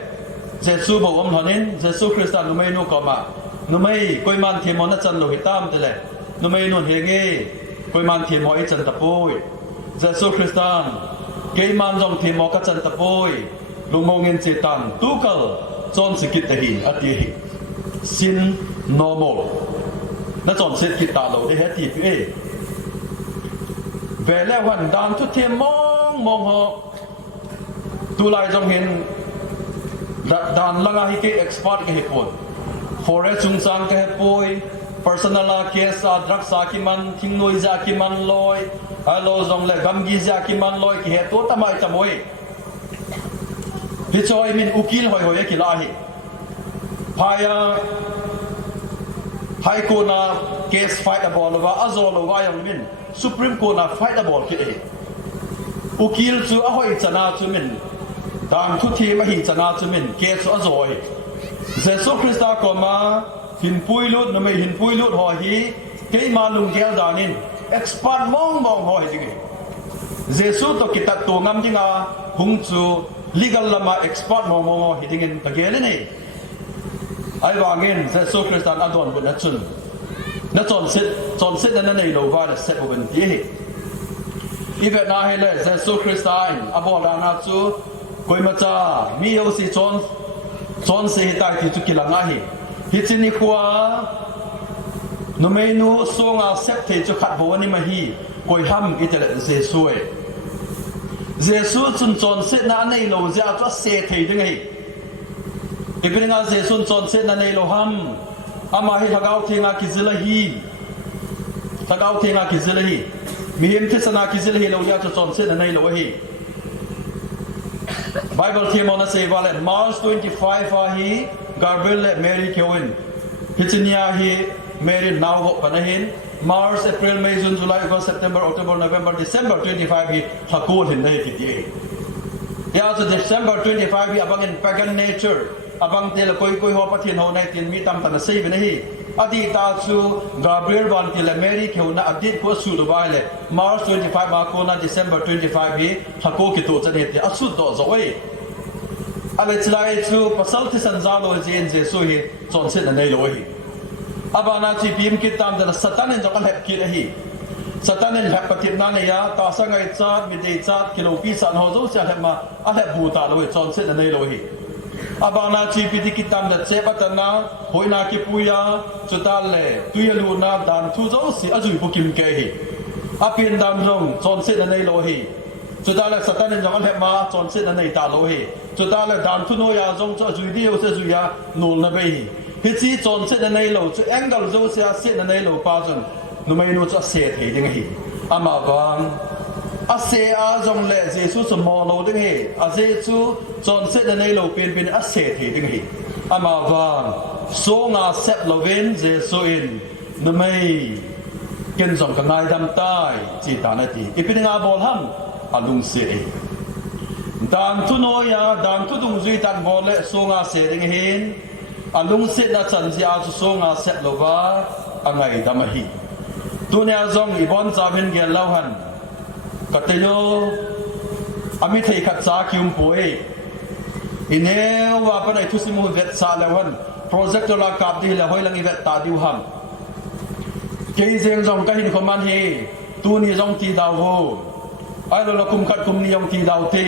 เจสุบอกว่ามันเห็นเจสุคริสต์นุ่มไม่นู่ก็มานุ่มไม่กุยมันเทียมนัดจันโลหิตามแต่เลยนุ่มไม่นู่เฮงเอกุยมันเทียมไอจันตะปุยเจสุคริสต์กุยมันจงเทียมกัจันตะปุยลุงมองเงินเจตันตุกลจนสกิตหินอติหิสิน normal นั่นจนเสกิตาโลได้เฮติเอเวลาวันดานทุเทียมมองหอตุลายจงเห็นดานลังอาฮิเกเอ็กซ์พอร์ตเกเหปอนฟอเรสต์ซุงซังเกเหปอย personal case drug sa ki man thing noi za ki man loi alo zong le gam gi za ki man loi ki he to tamai tamoi hi choi min ukil hoi hoi ki la hi phaya high court na case fight about wa azol wa yang min supreme court na fight about ki e ukil chu a hoi chana chu min dan thu thi ma hi chana chu min case azoi Jesus Christa ko ma hin pui lut na mai hin pui lut ho hi ke ma lung gel danin expert mong mong ho hi ji Jesus to kitat to ngam jinga hung chu legal lama expert mong mong ho hi dingin pagel ni ai wangin Jesus Christa adon bu na chun na chon sit na nei lo wa da set bu ben ti hi ibe na he le Jesus Christa abola na chu koi ma cha mi yo si chon se hi tai ti chu kilanga hi hitini kwa no menu songa sep te chu khat bo ni ma hi koi ham itele Jesus chun chon se na nei lo ja cho se thei ding hi ibringa Jesus chon se na nei lo ham ama hi thagau thinga ki zila hi thagau thinga ki zila hi mi him thisana ki zila hi lo ya cho chon se na nei lo hi Bible theme on say vale March 25 hi Gabriel Mary Kewin Hitinia hi Mary now panahin March April May June July August September October November December 25 hi hakul hin dai ti ya so December 25 hi abang in pagan nature abang tel koi ho pathin ho nai tin mi tam tan sei be hi adi ta chu Gabriel ban tel Mary Kewna adit ko su lo ba le March 25 ma ko na December 25 hi hakko ki to chane ti asu do zo wei ale chlai chu pasal thi san za lo jin Jesu hi chon se na nei lo hi abana chi pim ki tam da satan en jokal hep ki hi satan en hep patit na ne ya ta sa ngai cha mi dei cha kilo pi san ho zo cha hep ma a hep bu ta lo chon se na nei lo hi abana chi pi di ki tam da che patana hoina ki puya chutal le tuya lu na dan thu zo si ajui bu kim ke hi apin dam rong chon se na nei lo hi chutal le satan en jokal hep ma chon se na nei ta lo hi chutal le dan thu no ya jong cha jui di o se jui ya nul na be hi hi chi chon se na nei lo chu angle zo se na nei lo pa jong nu mai nu cha se thei ding hi ama bang a se a jong le Jesus mo lo ding hi a Jesu chon se na nei lo pin a se thei ding hi ama bang so nga set lovin Jesu in nu mai ken jong ka ngai dam tai chi ta na ti ipin nga bol ham alung se dan tu no ya dan tu dung zui tan bol le so nga se ding hin alung se na chan ji a so nga set lo wa angai dam hi tu ne azong ibon chavin gel lau han katelo ami thei khat cha kyum poi ine wa pa nai thu simu vet sa lawan project la kap di la hoi lang i vet ta diu ham ke jeng jong ka hin khoman hi tu ni jong ti daw ho ai lo la kum khat kum ni yong ti daw te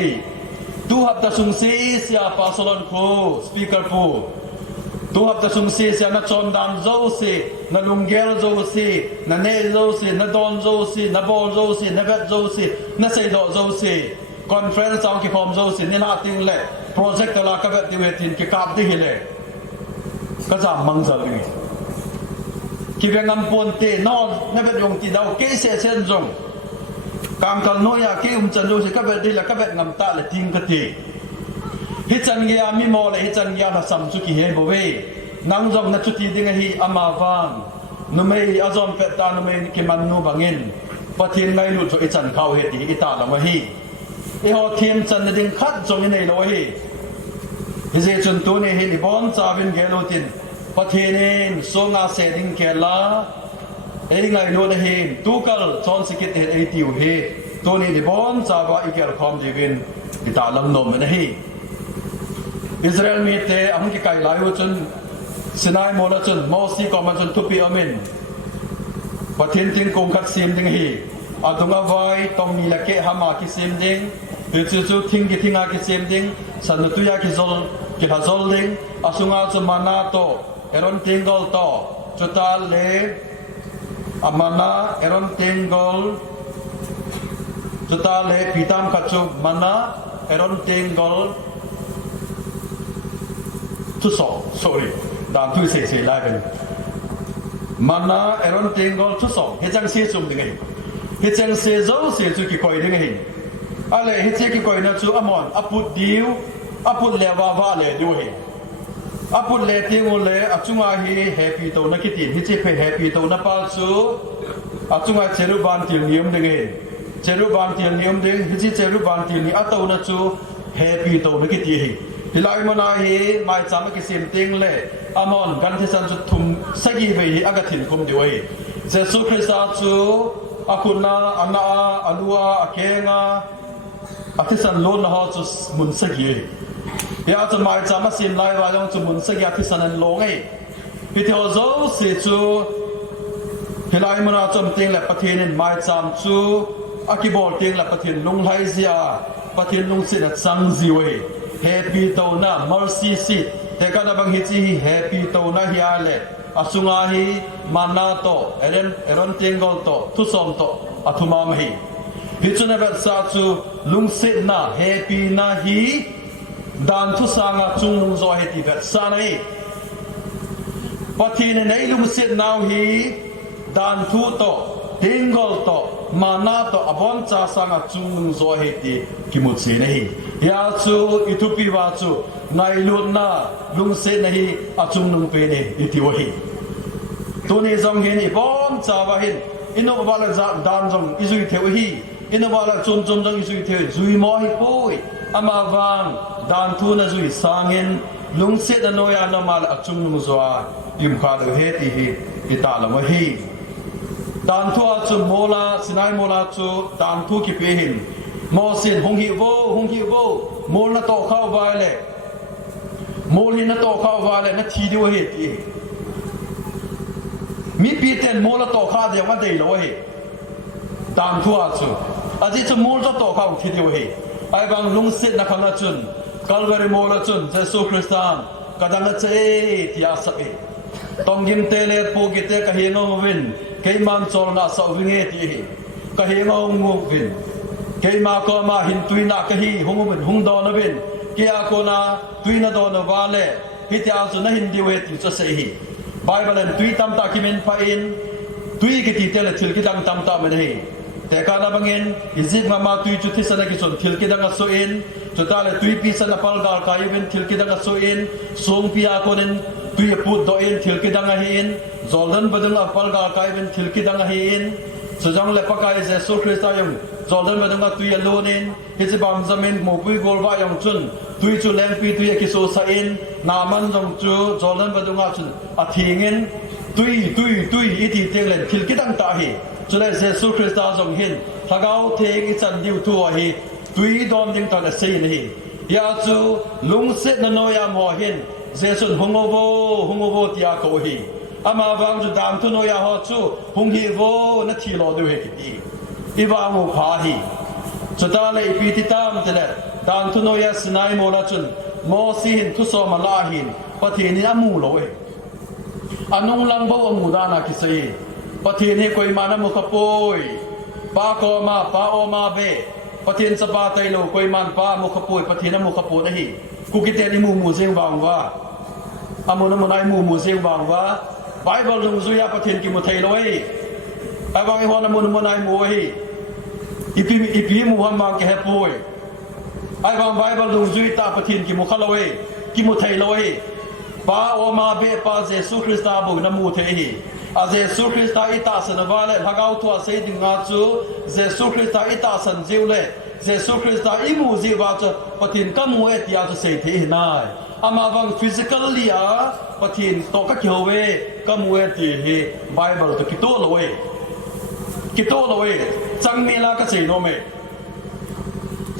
tu hab ta sung se sia pa solon ko speaker po tu hab ta sung se sia na chon dan zo se na lungel zo se na ne zo se na don zo se na bol zo se na vet zo se na sei do zo se conference ang ki form zo se ni la ting le project la ka vet ti wetin ki kap di hile ka jam mang zal ni ki ve ngam pon te no na vet yong ti daw ke se sen jong kang kal no ya ke chan zo se ka vet di la ka vet ngam ta le ting ka ti hi chan ge ami mo le hi chan ya la sam chu ki he bo we nang jong na chu ti ding hi ama wang no mei azom pe ta no mei ki man nu bangin pathin ngai lu cho i chan khau he ti i ta la ma hi i ho thiem chan na ding khat jong i nei lo hi hi je chun tu ne hi ni bon cha bin ge lo tin pathinin so nga se ding ke la e ngai lo na hi tu kal chon sikit he e tiu he tu ni bon cha ba i kel khom ji bin i ta lam nom na hi Israel mi te am ki kai lai wo chun Sinai mo la chun mo si ko man chun thupi amin pathin ting kong khat sim ding hi adunga vai tom ni la ke hama ki sim ding chu chu thing ki thinga ki sim ding san tu ya ki ha zol ding asunga chu mana to eron tingol to chutal le amana eron tingol chutal le pitam khachu mana eron tingol tu so sorry dan tu se lai ben มันนะเอรอนเตงก็ทุสองเฮจังเสียจุ่มยังไงเฮจังเสียเจ้าเสียจุกี่คอยยังไงอะไรเฮเจกี่คอยนะจูอมอนอปุดดิวอปุดเลวาวาเลด้วยอปุดเลติงเลอจุงอาฮีแฮปปี้โตนักกิติเฮเจเพแฮปปี้โตนับปัลจูอจุงอาเจรุบานติลนิยมยังไงเจรุบานติลนิยมยังเฮเจเจรุบานติลนี่อัตโตนะจูแฮปปี้โตนักกิติฮิลายมันอาฮีไม่จำกิสิมติงเลอมอนกันที่สันจุดทุมสกีไปฮิอากาถินคุมด้วยเจสุคริสต์จูอาคุณนาอันนาอันัวอาเคงาอาทิสันล้นหอจุมุนสกียาจะไม่จำมาสินไล่ว่ายังจุมุนสกีอาทิสันนั้นลงไอ้พิธีโจสิจูฮิลายมันอาจำติงและประเทศนั้นไม่จำจูอากิบอลติงและประเทศลุงไฮเซียประเทศลุงสินสังจิวเฮปปี้โตน่ามัลซีสิแต่การบังฮิจิเฮปปี้โตน่าฮิอาเลอาสุงาฮีมานาโตเอรอนติงกอลโตทุสอมโตอาทุมามฮีพิจารณาแบบสาจูลุงเซน่าเฮปีนาฮีดานทุสางาจุงลุงโซเฮติแบบสานัยปะทีในลุงเซน่าฮีดานทุโตทิงกอลโตมานาโตอบอนจาสางาจุงลุงโซเฮติกิมุตสีนัยยาจูอิทุปีวาจูนายลุนนาลุงเซนัยอาจุงลุงเปเนอิติวฮีตัวนี้จงเห็นอีบอนจาวาเห็นอินโนบาลจาดานจงอิจุยเทวฮีอินบาลจนจงอิสุยเทจุยมอฮิปุยอามาวังดานทูนจุยสางเงินลุงเสดนอยานมาลอจุงลุงซัวยิมขาดเฮติฮิอิตาลมฮีดานทูอาจุโมลาสินายโมลาจูดานทูกิเปหินโมสินหงฮิโวโมลนโตเข้าไว้เลยโมลินโตเข้าไว้เลยนัททีดีวเฮติมีปีเต็นโมลโตข้าเดียวมันเดียวเฮดานทูอาจูอาจิตมูลโตเข้าที่เดียวเฮไอ้บางลุงสิทธิ์นักขันจุนกัลเวริโมลจุนเจสุคริสตานกระดังเจที่อาศัยต้องยิมเตเลปูกิเตกะเฮงงวินเกยมันโซลนาสวิงเอที่กะเฮงงวินเกยมาก็มาหินตุยนักะฮีหงวินหงดอนวินเกียโกนาตุยนาดอนวาเลฮิตอาจุนหินเดียวเฮที่จะเสฮีไบเบิลตุยตามตาคิเมนไปอินตุยกิติเตเลทิลกิดังตามตามันเฮแต่การนับเงินอิจิปต์มาตุยจุดที่สนกิจส่วนทิลกิดังกัสโซอินจุดตาเลตุยปีสันพัลกาลกายเป็นทิลกิดังกัสโซอินส่งพิอาโคนินตุยพูดโดอินทิลกิดังหินจอลดันบัดงพัลกาลกายเป็นทิลกิดังหินสุจังเลปกายเจสุคริสต์ยังจอลดันบัดงตุยโลนินฮิจิบัมซามินมูปุยโกลวายังจุนตุยจุเลมปีตุยกิโซซาอินนามันจงจูจอลดันบัดงจุนอาทิเงินตุยอิติเตเลนทิลกิดังตาฮีจุดเจสุคริสต์จงเห็นถ้าเขาเทกิจันดิวตัวฮีตุยดอมดิงตอนเสียนี่ยาจูลุงเสดนโนยามหัวเห็นเจสุนหงโบที่อาโกฮีอามาวังจุดดามทุโนยาหัวจูหงฮีโวนัทธิโลดูเฮกิตีอีวางูพาฮีจุดอะไรปีติตามเตเลดามทุโนยาสนายโมลาจุนโมซีหินทุโซมาลาหินปะเทนี่อามูโลเออันนงลังบ่อามูดานาคิเซปะเทนี่คอยมานามุขปุยปาโกมาปาโอมาเบปะเทนสปาไตโลคอยมันปามุขปุยปะเทนามุขปุยนะฮีกูกิเตนี่มูเซงวังว่าอามุนมุนายมูเซงวังว่าไบเบิลลุงซุยาปะเทนกิมุไทโลยไอ้วังไอ้ฮอนามุนมุนายมูฮีอีพีมูฮัมมังแกเฮปุยไอ้วังไบเบิลลุงซุยตาปะเทนกิมุขโลยกิมุไทโลยปาโอมาเบปาเจสุคริสตาบุนามูเทฮีอาเจสุคริสต์อิตาสันวาเลฮักเอาตัวเสียดิงาจูเจสุคริสต์อิตาสันจิวเลเจสุคริสต์อิมูจิวาจูปะทินกัมวยที่อาจจะเสียที่นายอามาวังฟิสิกอลลีอาปะทินโตกักเขียวเวกัมวยที่เฮไบเบิลตัวกิโตโลเวจังมีลากระเสียโนเม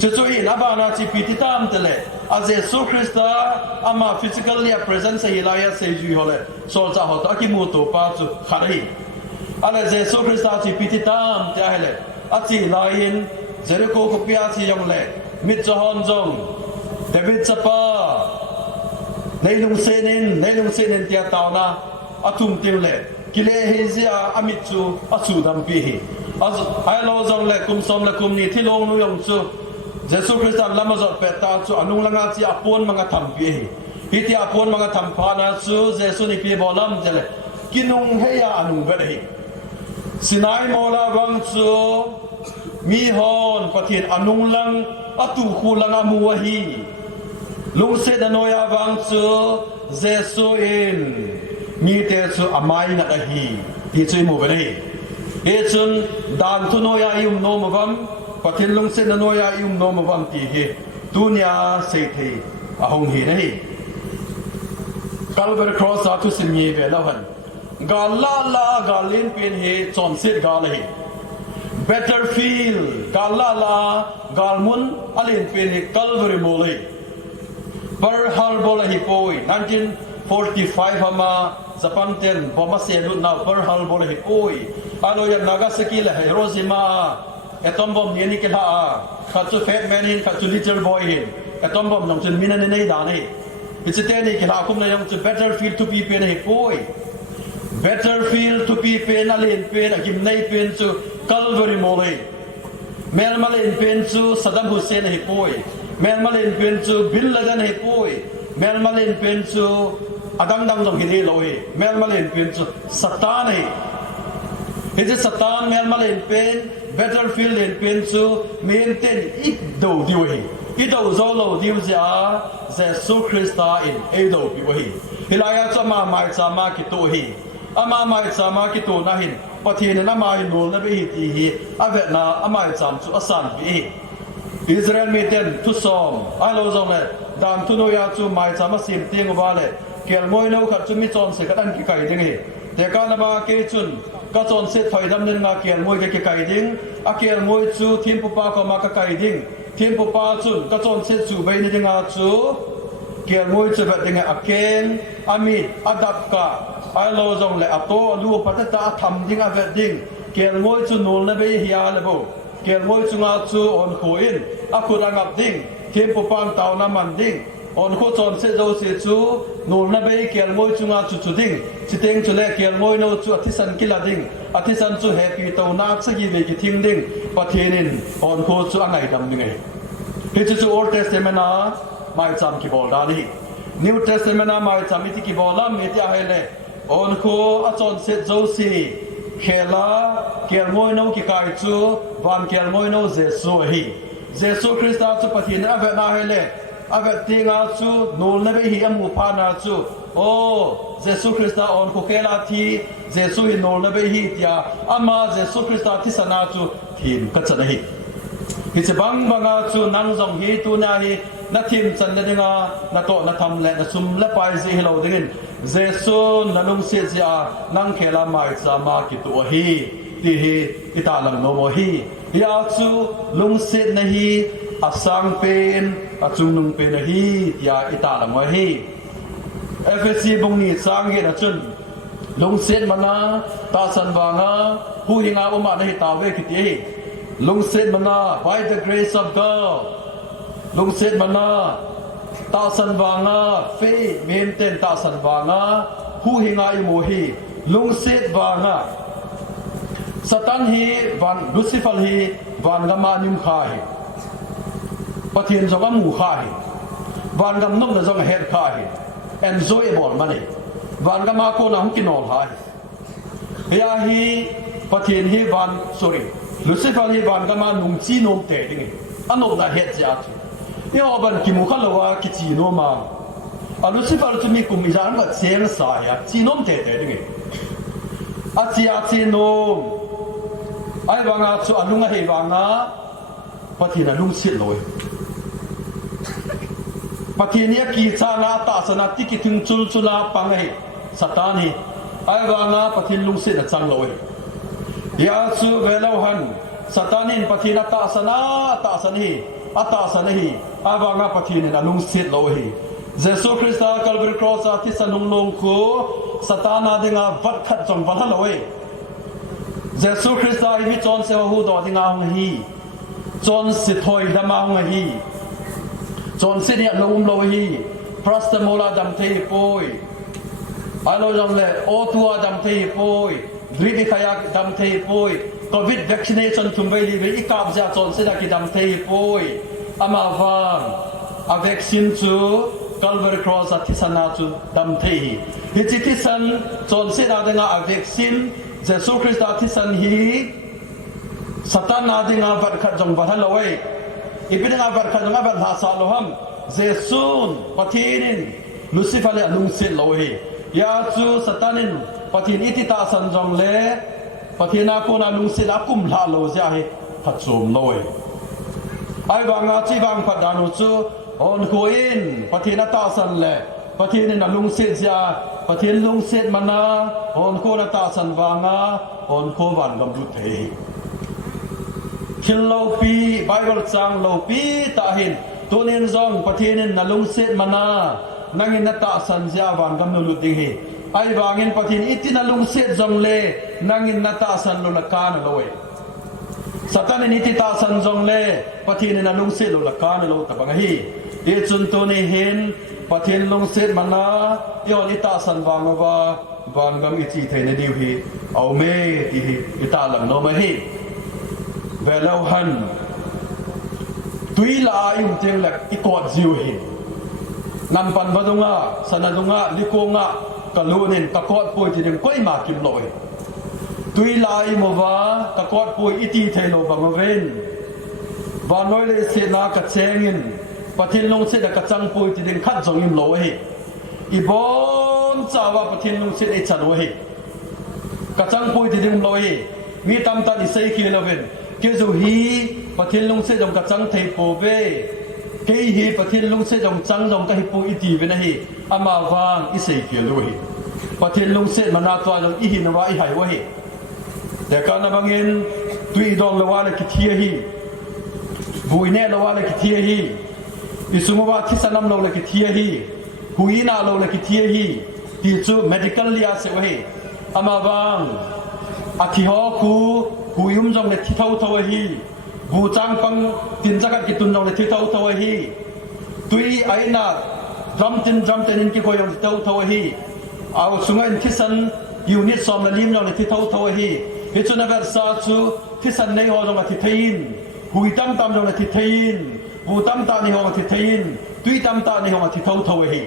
จะช่วยนับานาจิปิติตามเตเลอาเจสุคริสต์อามาฟิสิกอลลีอาเพรสเซนซ์ฮิลายาเซจูฮอเลโซลซาฮอตอากิมูโตปาจูขารีอะไรเจสุคริสต์จิปิติตามเตะเลอาจิลายินเจริโกคุปิอาจิยองเลมิดจฮอนจงเดวิดซาปาในลุงเซนินเตียตาวนาอาทุมเตียวเลกิเลเฮซิอาอามิจูอาจูดัมปีฮีอาไอโลจงเลคุมสมเลคุมนี่ที่ลงนุยองจูเจสุคริสต์ลำมาจอดเปตาจูอนุลังอาจีอาปวนมังกรทำปีฮิตอาปวนมังกรทำพานาจูเจสุนิปีบอลัมเจเล กินุงเฮียอนุเวดสินายโมลาวังจูมีฮอนปะเทียนอนุลังอตุคูลังอมัวฮีลุงเสดโนยาวังจูเจสุอินมีเตจูอามายนักฮีที่ช่วยมูเวดเอจุนดานทุโนยายุมโนมวันปะเทียนลุงเสดโนยายุมโนมวันที่ฮีตุนยาเศรษฐีอาหงฮีนี่กัลเบอร์ครอสอาทุสิมีเวลาวันกาลาลากาลินเป็นเหตุจอมสิทธิ์กาลเหตุ Battlefield กาลาลากาลมุนอลินเป็นเหตุกัลเบอร์โมลีเปอร์ฮัลโบลฮิโปย1945ฮามาญี่ปุ่นเต็นบอมาเซียนุนนาเปอร์ฮัลโบลฮิโปยอาโลยันนากาซากิเลฮิโรซิมาเอตอมบอมเยนิกิลาขัดจูเฟตแมนหินขัดจูลิตเติ้ลบอยหินเอตอมบอมน้องจุนมินันในดานฮิพิจิเตนิกิลาคุมนายองจุน Battlefield to be เป็นฮิโปยBattlefield to be pen alin pen akim nei pen chu Calvary mole mel malen pen chu Saddam Hussein hi poi mel malen pen chu Bin Laden hi poi mel malen pen chu adang dang dong hi lo hi mel malen pen chu Satan hi he Satan mel malen pen Battlefield len pen chu maintain ik do diu hi i do zo lo diu ja Jesus Christa in e do pi hi hilaya cha ma mai cha ma ki to hi ama mai chama ki to na hin pathin na mai nol na be hi ti hi ave na amai cham chu asan bi Israel meten tu som alo zong le dan tu no ya chu mai chama sim ting wa le kel moi no khat chu mi chon se ka dan ki kai ding hi te ka na ba ke chun ka chon se thoi dam nen nga kel moi ke kai ding a kel moi chu thim pu pa ko ma ka kai ding thim pu pa chun ka chon se chu be ni ding a chu kel moi chu ba ding a ken ami adap ka ai lo zong le ato lu patata tham ding a vet ding kel ngoi chu nul na be hiya le bo kel ngoi chu nga chu on khoin a khura ngap ding kem po pang taw na man ding on kho chon se zo se chu nul na be kel ngoi chu nga chu chu ding chiteng chu le kel ngoi no chu athisan kila ding athisan chu happy taw na sagi ve ki thing ding pathenin on kho chu anai dam ding ai he chu Old Testament na mai cham ki bol da ni New Testament na mai cham ti ki bol la me ti a hele on ko a chon se zo si khela kel moi no ki kai chu van kel moi no Jesu hi Jesu Christa chu pathin a ve na hele a ve tinga chu nol na be hi amu pa na chu o Jesu Christa on ko khela thi Jesu hi nol na be hi tia ama Jesu Christa thi sana chu hin ka chana hi hi che bang banga chu nang jong hi tu na hi na thim chan na dinga na to na tham le na sum la pai ji hello dingin Jesu nanung se ja nang khela mai cha ma ki tu hi ti hi ita lam no mo hi ya chu lung se na hi asang pen achung nung pen hi ya ita lam mo hi FSC bong ni sang ge na chun lung se mana ta san wa nga hu hinga uma na hi ta we ki ti hi lung se mana by the grace of God lung se mana ta san wa nga fe mem ten ta san wa nga hu hinga i mo hi lung se wa nga Satan hi van Lucifer hi van ga ma nim kha hi pathin jong mu kha hi van gam nom na jong head kha hi enjoyable mani van ga ma ko na hum kinol ha hi ya hi pathin hi van sorry Lucifer hi van ga ma nung chi nom te ding anok na head ja ni oban ki mu khala wa ki chi no ma a Lucifer tu mi kum izan ba chen sa ya chi nom te te ding a chi nom ai wanga chu anunga he wanga pathina lung sit loi pathinia ki chana ta sana tiki thing chul chula pangai satani ai wanga pathin lung sit na chang loi ya chu velo han satanin pathina ta sani ata sani ai wanga pathin na lung sit loi Jesus Christa Calvary cross ati sanung nong ko satana dinga vat khat chong wala loi Jesus Christa hi chon se hu do dinga hong hi chon si thoi dama hong hi chon si dia lom lo hi prasta mola dam thei poi alo jong le o tua dam thei poi dribi khaya dam thei poi covid vaccination thum bai li ve ikap ja chon se da ki dam thei poi ama van a vaccine chu Calvary Cross at tisana chu dam thei hi chi tisan chon se na denga avek sin Jesus Christ at tisan hi Satan na denga var khat jong var haloi ibinga var khat jong var la sa loham Jesus pathinin Lucifer le anung se loi ya chu Satanin pathin iti ta san jong le pathina ko na lung se la kum la lo ja he phat chom loi ai wanga chi wang phat danu chu on koin pathina ta san le pathin na lung se ja pathin lung se mana on ko na ta san wanga on ko wan gam du the khil lo pi bible chang lo pi ta hin tunin zong pathin na lung se mana nangin na ta san ja wan gam nu lu ding hi ai wangin pathin itina lung se jong le nangin na ta san lo la ka na loe Satan ni ti ta san jong le pathin na lung se lo la ka na lo ta bang hi e chun to ni hen pathin lung se mana yo ni ta san wang wa wang gam ichi the ne diu hi au me ti hi ita lang no ma hi velau han tui la yu teng lak i ko jiu hi nan pan badunga sanadunga likonga kalunin takot poi ti ding koi ma kim loi tui lai mo wa takot poi iti thailo bangaven wa noi le se na ka chengin pathin long se da ka chang poi ti ding khat jong im lo hi i bon chawa pathin long se e chan hi ka chang poi ti ding lo hi mi tam ta ni sei ki loven ke zo hi pathin long se jong ka chang thei po ve ke hi pathin lung se jong chang jong ka hi pu iti ve na hi ama wang i sei ki lo hi pathin lung se mana to jong i hi na wa i hai wa hi de ka na bangin tui dong la wa la ki thia hi bui ne la wa la ki thia hi isuma wa thi sanam lo la ki thia hi hui na lo la ki thia hi ti chu medical lia se wa hi ama wang a thi ho khu huyum jong le thi thau thau hi bu chang pang tin jagat ki tun jong le thi thau thau hi tui aina drum tin in ki ko yong thau thau hi aw sunga in thisan unit som la lim jong le thi thau thau hi hi chu na ver sa chu thisan nei ho jong a thi thein hui tam tam jong le thi thein bu tam ta ni ho a thi thein tui tam ta ni ho a thi thau thau hi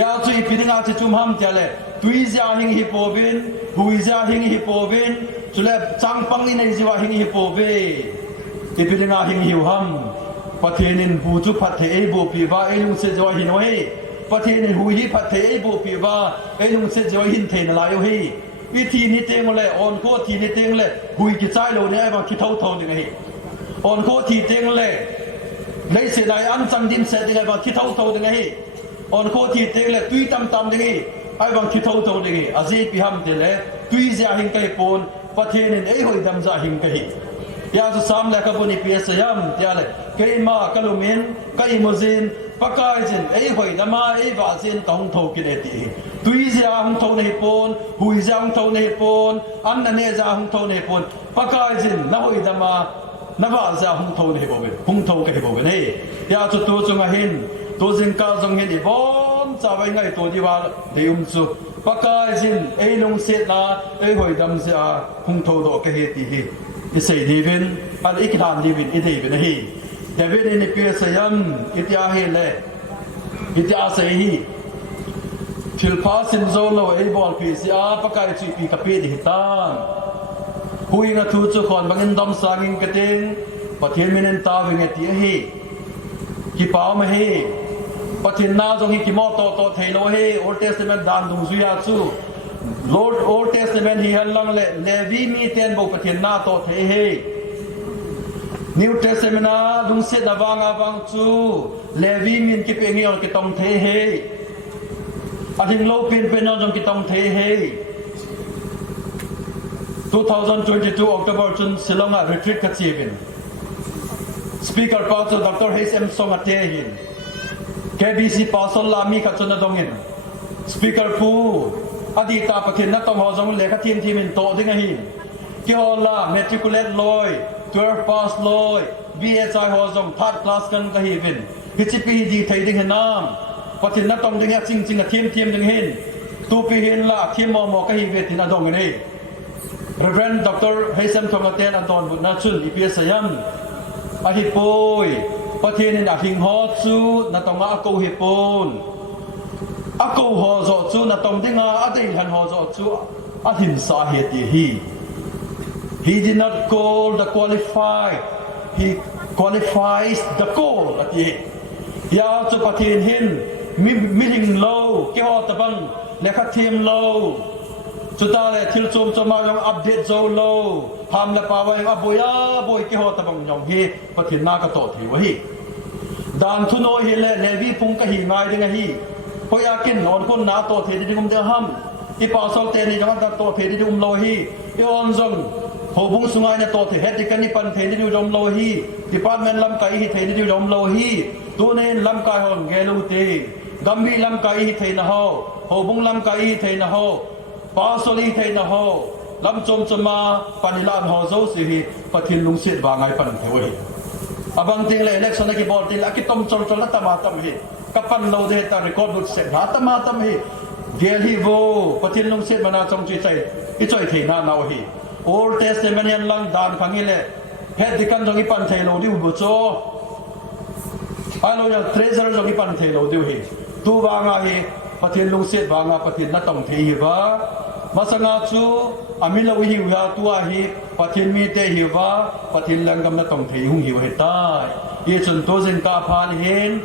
ya chu i pidinga chu chum ham tia le tui ja hing hi po bin hui ja hing hi po bin chu le chang pang in nei jiwa hing hi po be i pidinga hing hi ham pathenin bu chu phat the ei bo pi wa ei lung se jiwa hi noi pathenin hui hi phat the ei bo pi wa ei lung se jiwa hin the na la yo hiวิธีนี้เต็งเลยอ่อนโคทีนี้เต็งเลยหุยกิจใจเราเนี่ยบางทีเท่ายังไงอ่อนโคทีเต็งเลยในเสียดายอันจังดินเสียยังไงบางทีเท่ายังไงอ่อนโคทีเต็งเลยตุยตำยังไงไอ้บางทีเท่ายังไงอาเจีพิฮัมเตเลยตุยจะหิงไก่ปนประเทศนี้ไอ้หอยดำจะหิงไก่ยาสุสามเลยกับบุญพิเศษยามเดียเลยไก่มากัลุมินไก่โมซินปากายจินไอ้หอยดำมาไอ้บาซินต้องทกินเอตีตุยจะหงทในปนหุยจะหงทในปนอันนั้นเนี่ยจะหงทในปนปากายจินน้าหอยดำมาน้าบาจะหงทในปนหงทกันให้ปนเฮ้ยยาจุดตัวจงเห็นตัวจิงก้าจงเห็นอีบอนจะไปไงตัวที่ว่าเดี๋ยวจุปากายจินไอ้ลงเสียนะไอ้หอยดำจะหงทดอกให้ตีเฮ้อิสัยดีวินอันอีกทางดีวินอีเดีวินเฮ้แต่เวลาในเปียสยามอิทยาเฮเลอิทยาเสฮีทิลพาสินโซโลไอบอลพีซีอาปากายจีปีกับปีดิตานหุยงาทูจุขอนบังอินดอมสางิงกระเตงปะเทียนมินันตาวิงเตียเฮกิปาวมาเฮปะเทียนนาจงฮิกิมอโตโตเทโลเฮโอเทสเมนดานดุงซุยาซูโลดโอเทสเมนฮิฮัลลังเลวีมีเตนโบปะเทียนนาโตเทเฮNew Testament na dung sit na wanga wang chu Levi min ki pe ngion ki tong the he ating lo pin pen jong ki tong the he 2022 October chun Silonga retreat ka chibin Speaker Pastor Dr. H.M. Song atehin KBC Pastor Lami ka chun dongin Speaker Pu adita pathin na tong ho jong le ka tin thimin to ding hi ki hola matriculate loi 12 pass loi BHI hozong third class kan kahivin hichipi di thaiding hanam patin na tong ding ching ching a thim ding hin tu pi hin la thim mo kahive tin adong ni Reverend Dr. Haisam Thomaten Anton Budna Chul IPS Sayam ahi poi ประเทศนี้หิงฮอจูนาตองอากูเฮปนอากูฮอจูนาตองที่งาอาติหันฮอจูอาหินสาเหตุhe did not call the qualify he qualifies the call อะที่ยาจุประเทศหินมิหิงโลกี่ฮอตะบังเลขาทีมโลสุดท้ายทิลซูมจะมายังอัปเดตโซโลทำและป่าวยังอับบุยบุยกี่ฮอตะบังยังฮีประเทศนาก็โตทีวะฮีดานทุโนฮีเลวีพุงก็ฮีง่ายดึงฮีพอยากินนอนคนนาโตทีที่กุมเดือดห้ำอีป่าโซเตนี่จังหวัดโตทีที่กุมโลฮีอีออนซงโหบุงสุงายเนี่ยโตทีเฮติกันนี่ปันทีที่กุมโลฮีดิพาร์ตเมนต์ลำไก่ฮีทีที่กุมโลฮีตัวนี้ลำไก่หงเกลูตีกัมบีลำไก่ฮีทีนะฮะโหบุงลำไก่ฮีทีนะฮะป้าโซลีทีนะฮะลำจมจะมาปนิลานฮอโซสิฮีปะทินลุงเสียดวางไงปันเทวีabang tinggal election lagi bol tinggal kita mencol-col tamatam hi kapan lo de ta record dut set tamatam hi gel hi vo patin long set mana chong chi chai I choi the na naw hi old testament yan lang dan phangile he dikan jong ipan thelo di bu cho alo yang treasure jong ipan thelo di hi tu wa nga hi patin long set wa nga patin na tong the hi ba masanga chu amila wi hi ya tua hi patin mi te hi wa patin lang gam na tong thei hung hi wa tai ye chun to zen ka phan hen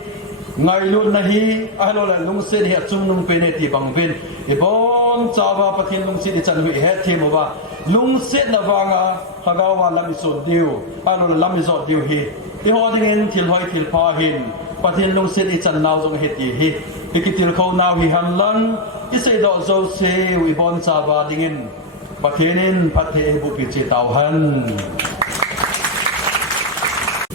ngai lut na hi alo la lung se hi chung nung pe ne ti bang ven e bon chawa patin lung se di chan hui he the mo ba lung se na wa nga hagaw wa lam so diu alo la lam so diu hi e ho ding en thil hoi thil pha hin patin lung se di chan naw jong he ti hi ikitil kho naw hi han lan isai do zo se wi bon chawa ding enประเทศนี้ประเทศบุพิจิตรเต่าหัน